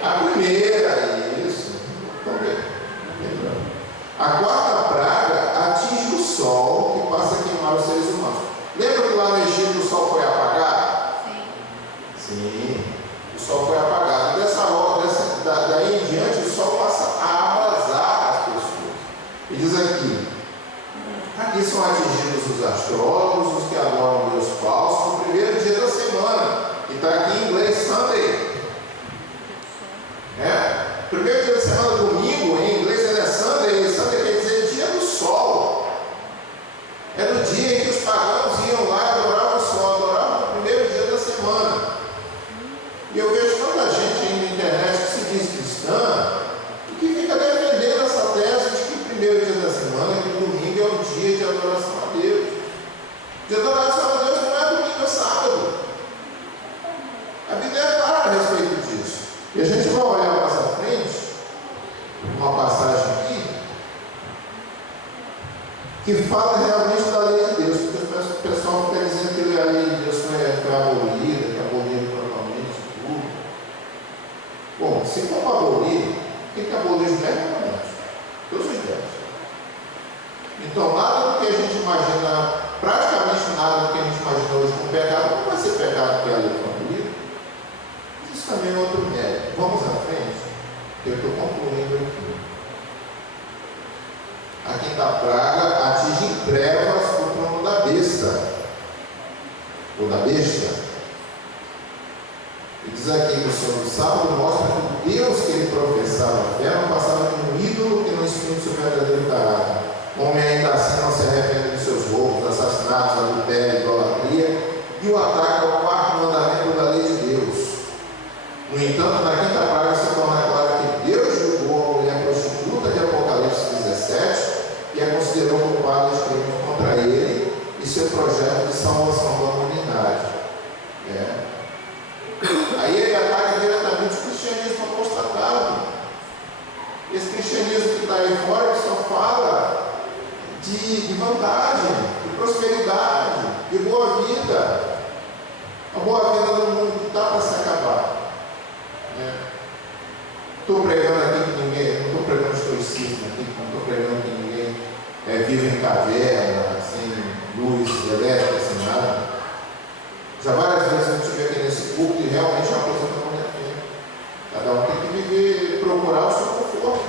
A primeira, isso. A quarta praga atinge o sol, que passa a queimar os seres humanos. Lembra que lá no Egito o sol foi apagado? Sim. O sol foi apagado. Daí em diante o sol passa a abrasar as pessoas. E diz aqui são atingidos os astrólogos, os que adoram Deus falso, no primeiro dia da semana. E está aqui em inglês, Sunday. Primeiro dia da semana, domingo, em inglês ele é Sunday. Sunday quer dizer dia do sol. É no dia em que os pagãos iam lá e adoravam o sol, adoravam no primeiro dia da semana. E eu vejo adoração a Deus não é domingo, é sábado. A Bíblia é clara a respeito disso. E a gente vai olhar mais à frente, uma passagem aqui, que fala realmente da lei de Deus, porque o pessoal fica dizendo que a lei de Deus foi abolida, que aboliram totalmente tudo. Bom, se for abolir, o que aboliu os 10 mandamentos? Todos os 10. Então, nada do que a gente imagina, praticamente nada do que a gente imagina hoje como pecado, não vai ser pecado porque a lei foi abolida. Isso também é outro mérito. Vamos à frente, que eu estou concluindo aqui. A quinta praga atinge em trevas o trono da besta, ou da besta. E diz aqui que o Senhor do sábado mostra que o Deus que ele professava a fé não passava de um ídolo que não exprime seu verdadeiro caráter. O homem ainda assim não se arrepende de seus roubos, assassinatos, adultério, idolatria e o ataque ao quarto mandamento da lei de Deus. No entanto, na quinta praga se torna claro que Deus julgou a mulher prostituta de Apocalipse 17 e a considerou culpada de crime contra ele e seu projeto de salvação da humanidade. Aí ele ataca diretamente o cristianismo apostatado. Esse cristianismo que está aí fora, que só fala de vantagem, de prosperidade, de boa vida. A boa vida no mundo que está para se acabar. Estou pregando aqui que ninguém, não estou pregando estoicismo aqui, não estou pregando que ninguém vive em caverna, sem luz elétrica, sem nada. Já várias vezes a gente vê aqui nesse culto e realmente é uma coisa que está acontecendo. Cada um tem que viver, procurar o seu conforto.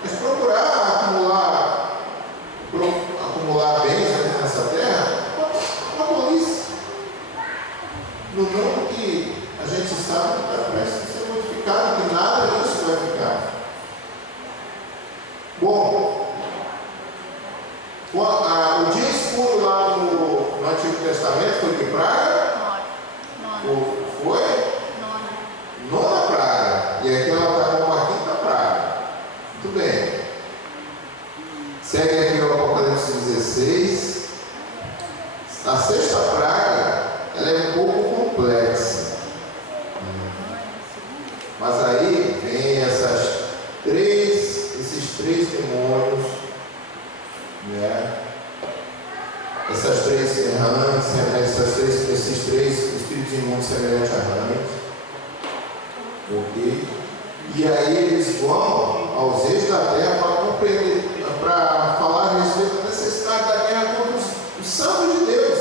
Mas procurar acumular bens aqui nessa terra, uma tolice. No mundo que a gente sabe que está prestes a ser modificado, que nada disso vai ficar. Bom, o dia escuro lá no Antigo Testamento foi que praga? Foi? Nona praga. E aqui ela está com uma quinta praga. Muito bem. Segue aqui o Apocalipse 16. A sexta praga, ela é um pouco complexa. Mas aí vem esses três demônios, essas três errâncias, esses três espíritos imundos semelhantes a rãs. Ok? E aí eles vão aos reis da terra para compreender, para falar a respeito da necessidade da guerra contra os santos de Deus.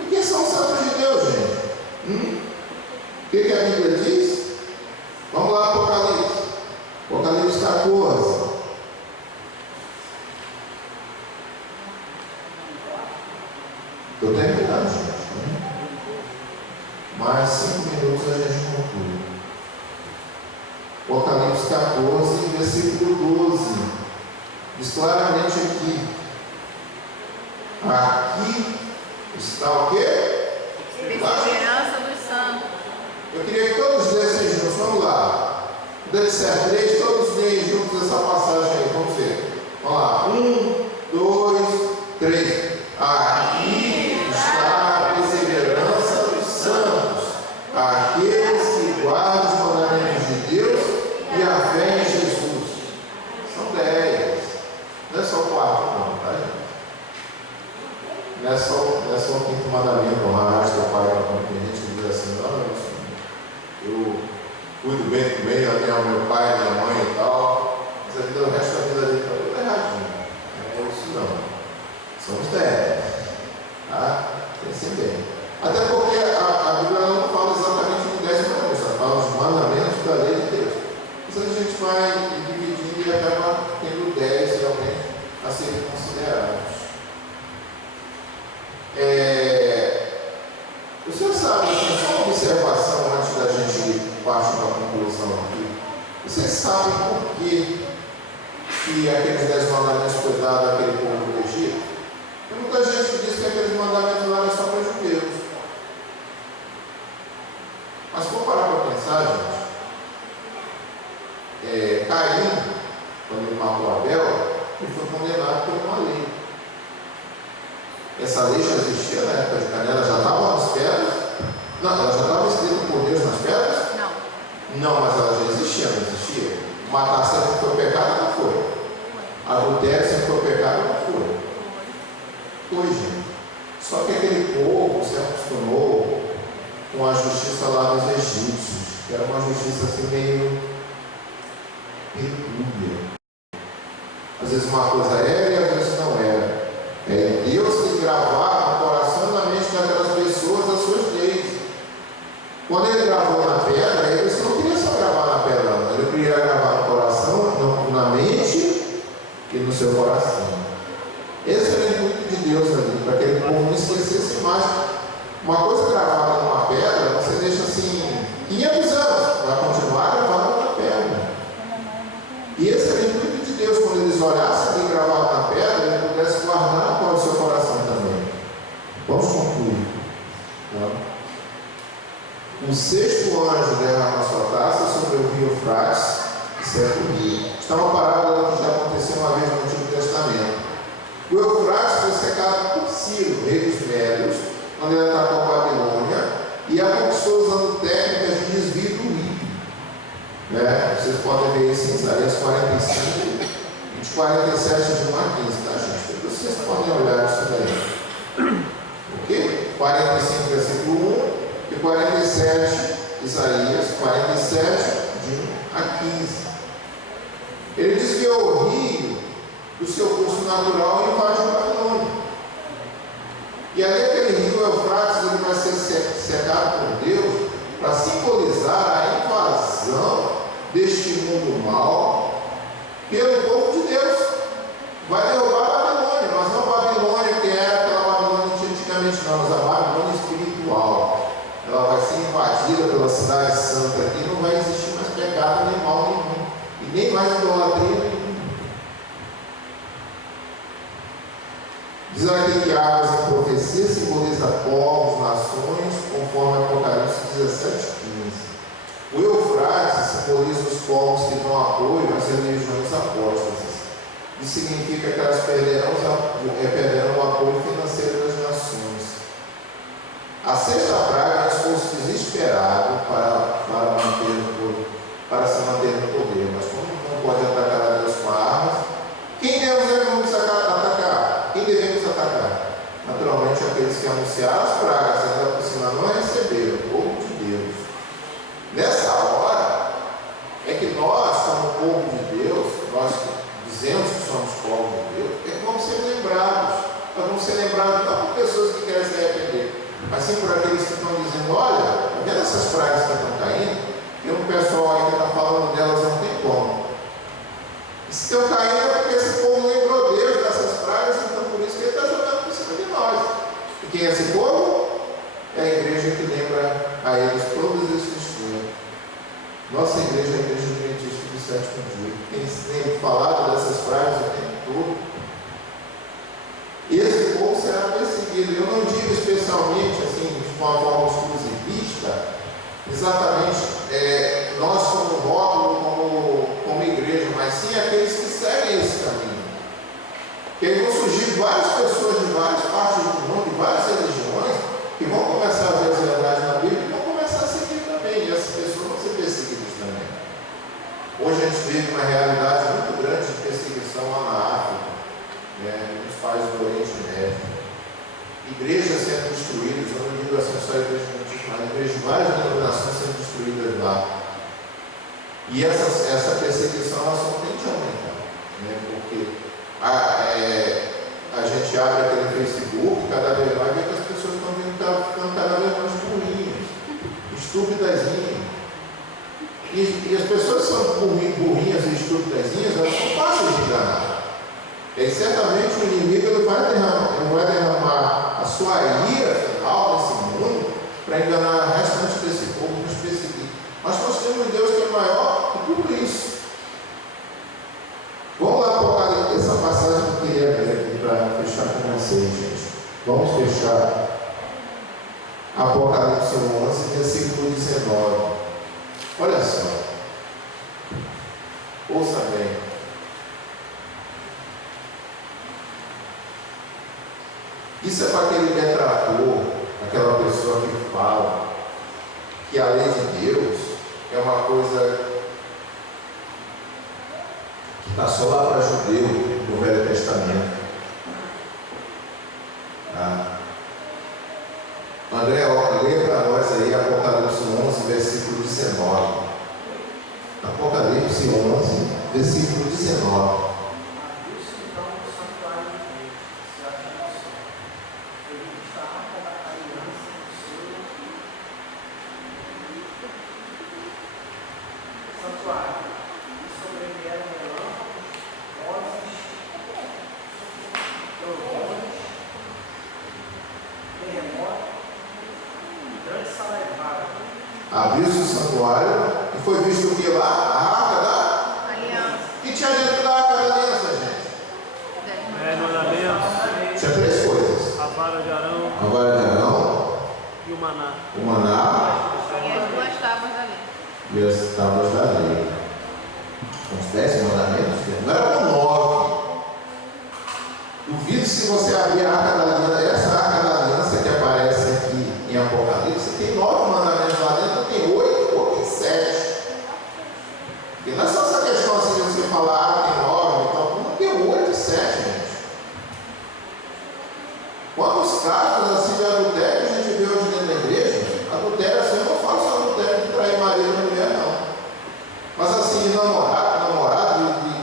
E quem são os santos de Deus, gente? O que a Bíblia diz? Vamos lá, Apocalipse. Apocalipse 14. Estou terminando, gente. Mais 5 minutos a gente conclui. Apocalipse 14, versículo 12. Diz claramente aqui. Aqui está o quê? Perseverança dos santos. Eu queria que todos lessem juntos. Vamos lá. Deve ser 3, todos leem juntos essa passagem aí. Vamos ver. Vamos lá. 1, 2, 3. Aqui está a perseverança dos santos, aqueles que guardam os mandamentos de Deus e a fé em Jesus. São 10. Não é só 4, não, tá, gente? Não é só o quinto mandamento, honrarás teu pai e tua mãe. Tem gente que diz assim, não, eu cuido bem do meio, eu tenho meu pai, minha mãe e tal, mas a vida, o resto da vida dele está tudo erradinho. Não é isso não. São os 10. Tá? Pensem bem. Até porque a Bíblia não fala exatamente de 10 mandamentos, ela fala dos mandamentos da lei de Deus. Então a gente vai dividindo e acaba tendo 10 realmente a serem considerados. O senhor sabe, assim, só uma observação antes da gente partir para a conclusão aqui. Vocês sabem por que aqueles 10 mandamentos foi dado àquele povo do Egito? Tem muita gente que diz que aqueles mandamentos lá eram só para os judeus. Mas vou parar para pensar, gente. Caim, quando ele matou Abel, ele foi condenado por uma lei. Essa lei já existia na época de Canela, já estava nas pedras? Não, ela já estava escrita por Deus nas pedras? Não, mas ela já existia, não existia? Matar sempre foi pecado, não foi? Adultério sempre foi pecado, não foi? Foi, gente. Só que aquele povo se acostumou com a justiça lá dos egípcios, que era uma justiça assim meio dúbia. Às vezes uma coisa era e às vezes não era. É Deus que gravava no coração e na mente daquelas pessoas as suas leis. Quando ele gravou na pedra, ele não queria só gravar na pedra, não. Ele queria gravar no coração, na mente e no seu coração. Esse era o intuito de Deus ali, para que aquele povo não esquecesse mais. Uma coisa gravada numa pedra, você deixa assim 500 anos, vai continuar gravada na pedra. E esse era o intuito de Deus, quando eles olhassem ali gravado na pedra, ele pudesse guardar no seu coração também. Vamos concluir. O sexto anjo derrama a sua taça sobre o rio Eufrates e seca o rio. Está uma parábola que já aconteceu uma vez no Antigo Testamento. O Eufrates foi secado por Ciro, rei dos Médios, quando ele atacou a Babilônia e a conquistou usando técnicas de desvio do rio. Vocês podem ver isso em Isaías 45, de 47 de 1 a 15, tá, gente? Vocês podem olhar isso daí. Ok? 45, versículo 1 e 47, Isaías 47, de 1 a 15. Ele desviou o rio do seu curso natural e invadiu a Babilônia. E ali aquele rio Eufrates ele vai ser secado por Deus para simbolizar a invasão deste mundo mal pelo povo de Deus. Vai derrubar a Babilônia, mas não a Babilônia que era aquela Babilônia de antigamente, não, mas a Babilônia espiritual. Ela vai ser invadida pela cidade santa e não vai existir mais pecado nem mal nenhum, e nem mais idolatria nenhuma. Diz aqui que águas em profecia simboliza povos, nações, conforme Apocalipse 17:15. O Eufrates simboliza os povos que dão apoio às religiões apóstatas. Isso significa que elas perderão o apoio financeiro das nações. A sexta praga é um esforço desesperado para se manter no poder. Mas como não pode atacar a Deus com armas, quem devemos atacar? Quem devemos atacar? Naturalmente aqueles que anunciaram as pragas, ainda por cima não receberam, o povo de Deus. Nessa hora é que nós, como povo de Deus, nós dizemos que somos povo de Deus, é que vamos ser lembrados. Nós vamos ser lembrados não por pessoas que querem se arrepender, mas sim por aqueles que estão dizendo, olha, vendo essas pragas que estão caindo, tem um pessoal aí que está falando delas há um tempão. E se estão caindo é porque esse povo lembrou Deus dessas pragas, então por isso que ele está jogando por cima de nós. E quem é esse povo? É a igreja que lembra a eles todos esses dias. Nossa igreja é a igreja adventista do sétimo dia. Tem falado dessas pragas o tempo todo. Esse povo será perseguido. Eu não digo especialmente, assim, de uma forma exclusivista, exatamente nós como rótulo, como igreja, mas sim aqueles que seguem esse caminho. Porque vão surgir várias pessoas de várias partes do mundo, de várias religiões, que vão começar a ver as verdades na Bíblia e vão começar a seguir também. E essas pessoas vão ser perseguidas também. Hoje a gente vive uma realidade muito grande de perseguição lá na África, nos países do Oriente Médio. Igrejas sendo destruídas, eu não digo assim só igrejas antigas, mas igrejas de várias denominações sendo destruídas lá. E essa perseguição ela só tem de aumentar, porque a gente abre aquele Facebook, cada vez mais vê que as pessoas estão ficando cada vez mais burrinhas, estúpidazinhas. E as pessoas que são burrinhas e estúpidazinhas, elas são fáceis de enganar. E certamente o inimigo ele vai derramar a sua ira final nesse mundo para enganar o restante desse povo e nos perseguir. Mas nós temos um Deus que é maior que tudo isso. Vamos lá para o Apocalipse, essa passagem que eu queria ver aqui para fechar com vocês, gente. Vamos fechar Apocalipse 11, versículo 19. Olha só. Ouça bem. Isso é para aquele detrator, aquela pessoa que fala que a lei de Deus é uma coisa que está só lá para judeu no Velho Testamento. Tá? André, lê para nós aí Apocalipse 11, versículo 19. Apocalipse 11, versículo 19. Abriu-se o santuário e foi visto o que lá? A arca da aliança. E tinha dentro da arca da aliança, gente? 10 mandamentos. Tinha 3 coisas: a vara de Arão, a vara de Arão, e o maná. o maná E as 2 tábuas da lei. e as tábuas da lei. Uns 10 mandamentos, não eram 9. Duvido se você abrir a arca da aliança, essa arca da aliança que aparece aqui em Apocalipse, tem 9 mandamentos lá dentro, tem 8 ou tem 7. E não é só essa questão assim de você falar, tem 9 e tal, não, tem 8 e 7, gente. Quantos casos assim de adultério a gente vê hoje dentro da igreja? Adultério assim, eu não falo só adultério de trair marido e mulher, não. Mas assim, de namorado,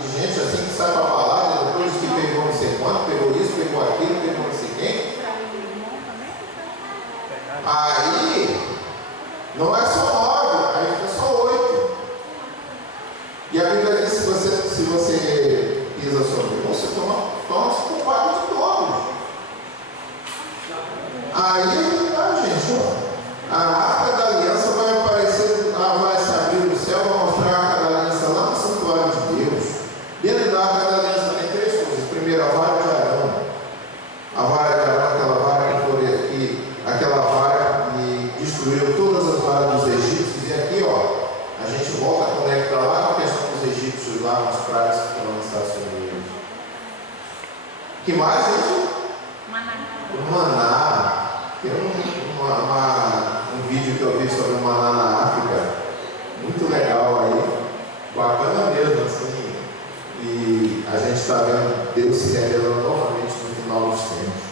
de gente assim que sai para balada, depois que pegou não sei quanto, pegou isso, pegou aquilo, pegou não sei quem. Aí, não é só 9, aí fica só 8. E a Bíblia diz que se você pisa sobre o você torna-se culpado de todos. Aí, tá, gente, ó, a arca da aliança vai aparecer, vai se abrir no céu, vai mostrar a arca da aliança lá no santuário de Deus. Dentro da arca da aliança tem 3 coisas. Primeiro, a vara de Arão. A vara de Arão, aquela vara que destruiu todas as varas dos egípcios. E aqui, ó, a gente volta a conectar lá com a questão dos egípcios, lá nas pragas que foram lançadas sobre eles. Que mais, gente? O maná. Tem um vídeo que eu vi sobre o maná na África, muito legal aí, bacana mesmo, assim, e a gente está vendo Deus se revelando novamente no final dos tempos.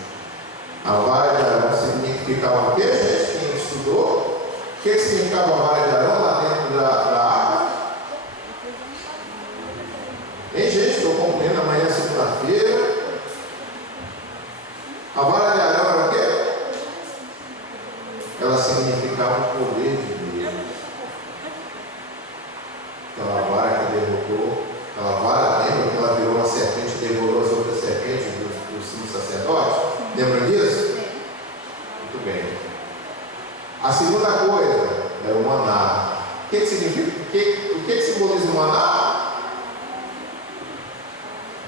A vara de Arão significava o que, gente? Quem estudou? O que significava a vara de Arão lá dentro da arca? Ei, gente, estou cumprindo, amanhã é segunda-feira. A vara de Arão era o quê? Ela significava o poder de Deus. Aquela vara que derrotou, aquela vara, lembra que ela virou uma serpente e devorou as outras serpentes dos 5 sacerdotes? Lembra disso? Muito bem. A segunda coisa é o maná. O que significa? O que simboliza o maná?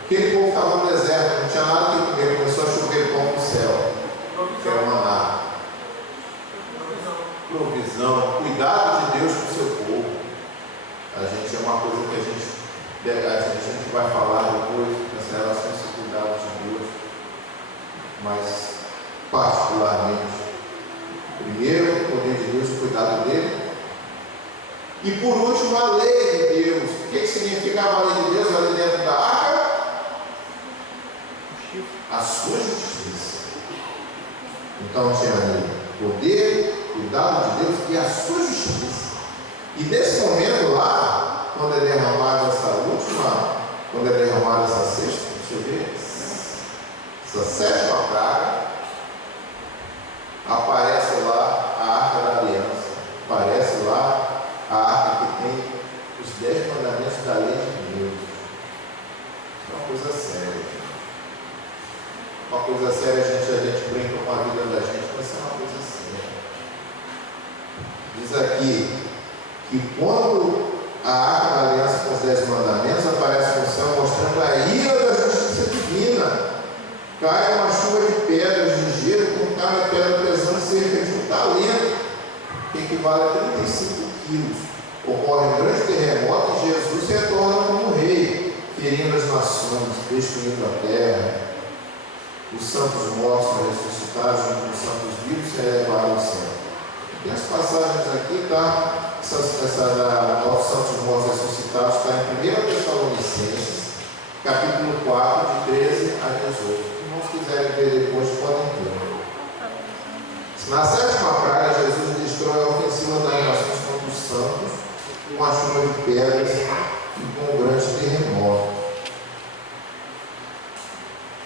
Aquele povo estava no deserto, não tinha nada que comer, começou a chover pão do céu, que era o maná. Provisão, cuidado de Deus com o seu povo. A gente é uma coisa que a gente vai falar depois nessa relação de cuidado de Deus, mas particularmente, primeiro o poder de Deus, o cuidado dele, e por último a lei de Deus. O que significava a lei de Deus ali dentro da arca? A sua justiça. Então tinha ali poder, cuidado de Deus e a sua justiça. E nesse momento lá, quando é derramada quando é derramada essa sexta, deixa eu ver, essa 7ª praga, aparece lá a arca da aliança, aparece lá a arca que tem os 10 mandamentos da lei de Deus. É uma coisa séria. Uma coisa séria, a gente brinca com a vida da gente, mas é uma coisa séria. Diz aqui que quando a arca da aliança com os 10 mandamentos aparece no céu mostrando a ira da justiça divina, cai uma chuva de pedras de gelo com cada pedra pesando cerca de 1 talento, que equivale a 35 quilos. Ocorre um grande terremoto e Jesus retorna como rei, ferindo as nações, destruindo a terra. Os santos mortos ressuscitam. E as passagens aqui, tá? Essa da Nosso Santos Irmãos Ressuscitados está em 1 Tessalonicenses, capítulo 4, de 13 a 18. Se não quiserem ver depois, podem ver. Na sétima praga, Jesus destrói a ofensiva das nações contra os santos com a chuva de pedras e com um grande terremoto.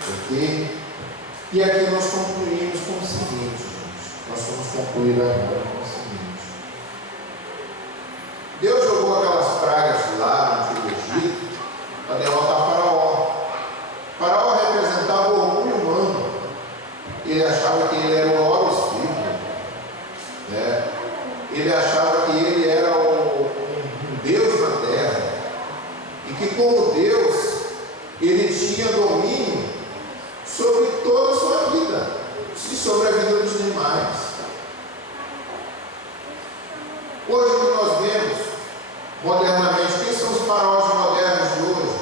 Ok? E aqui nós concluímos com o seguinte, gente. Nós vamos concluir agora com o seguinte. Deus jogou aquelas pragas lá no Antigo Egito para derrotar Faraó. Faraó representava o orgulho humano. Ele achava que ele era o Horus vivo. Né? Ele achava que ele era um Deus na terra. E que como Deus, ele tinha domínio sobre toda a sua vida e sobre a vida dos demais. Hoje o que nós vemos modernamente, quem são os faraós modernos de hoje?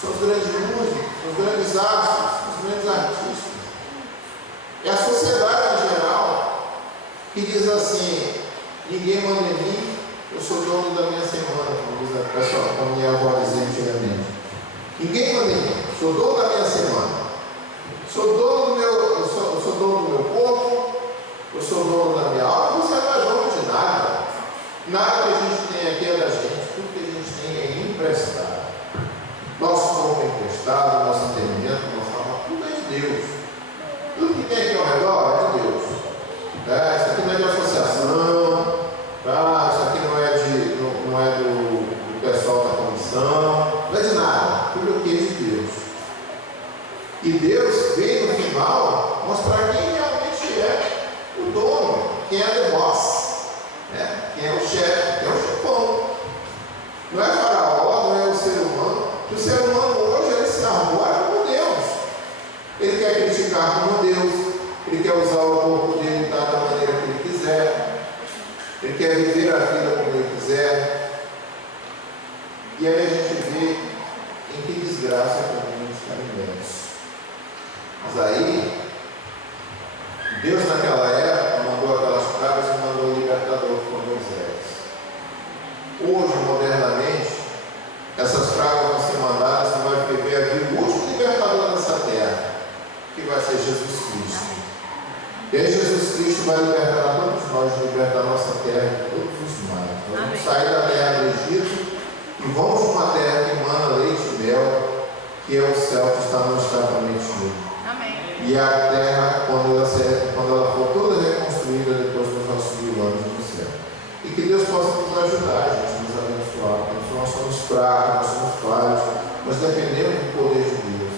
São os grandes músicos, os grandes astros, os grandes artistas. É a sociedade em geral que diz assim: ninguém manda em mim, eu sou dono da minha semana, como diz a pessoa, como minha avó dizia antigamente. Ninguém manda em mim, sou dono da minha semana, sou dono do meu corpo, eu sou dono da minha alma. Você não é dono de nada. Nada que a gente tem aqui é da gente, tudo que a gente tem é emprestado. Nosso corpo é emprestado, nosso entendimento, nossa alma, tudo é de Deus. Tudo que tem aqui ao redor é de Deus. Isso aqui não é de associação, isso aqui não é do pessoal da comissão, não é de nada, tudo aqui é de Deus. E Deus veio no final mostrar quem realmente é o dono, quem é the boss. Quem é o chefe, quem é o chefão. Não é Faraó, não é o ser humano. Que o ser humano hoje ele se arvoa como Deus. Ele quer criticar como Deus. Ele quer usar o corpo dele da maneira que ele quiser. Ele quer viver a vida como ele quiser. E aí a gente vê em que desgraça podemos estar imersos. Mas aí, Deus naquela época mandou aquelas pragas e mandou o libertador que foi Moisés. Hoje, modernamente, essas pragas vão ser mandadas e vai viver o último libertador nessa terra, que vai ser Jesus Cristo. E aí Jesus Cristo vai libertar a todos nós, libertar a nossa terra de todos os males. Nós vamos sair da terra do Egito e vamos para uma terra que emana leite e mel, que é o céu que não está prometido. E a terra, quando ela for toda reconstruída depois dos nossos 1000 anos no céu. E que Deus possa nos ajudar, gente, nos abençoar. Porque nós somos fracos, nós somos falhos, nós dependemos do poder de Deus.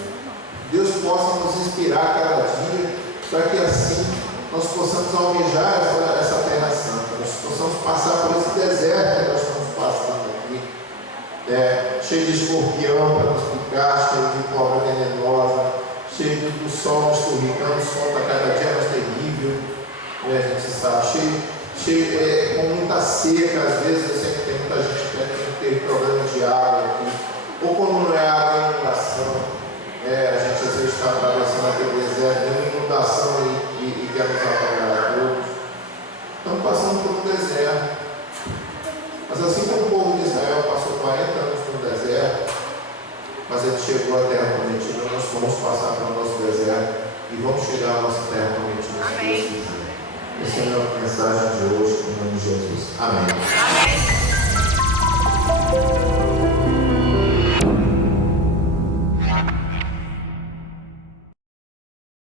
Deus possa nos inspirar cada dia, para que assim nós possamos almejar essa terra santa, nós possamos passar por esse deserto que nós estamos passando aqui, cheio de escorpião para nos picar, cheio de cobra venenosa, cheio do sol nos escorregando, o sol está cada dia mais terrível, a gente sabe, cheio com muita seca. Às vezes eu sei que tem muita gente que tem problema de água aqui, ou quando não é água, é inundação. A gente às vezes está atravessando aquele deserto, tem uma inundação e quer nos apagar a todos. Estamos passando por um deserto. Mas assim como o povo de Israel passou 40 anos no deserto, mas ele chegou à terra prometida, nós vamos passar pelo nosso deserto e vamos chegar à nossa terra prometida. Amém. Essa é a minha mensagem de hoje, em nome de Jesus. Amém. Amém.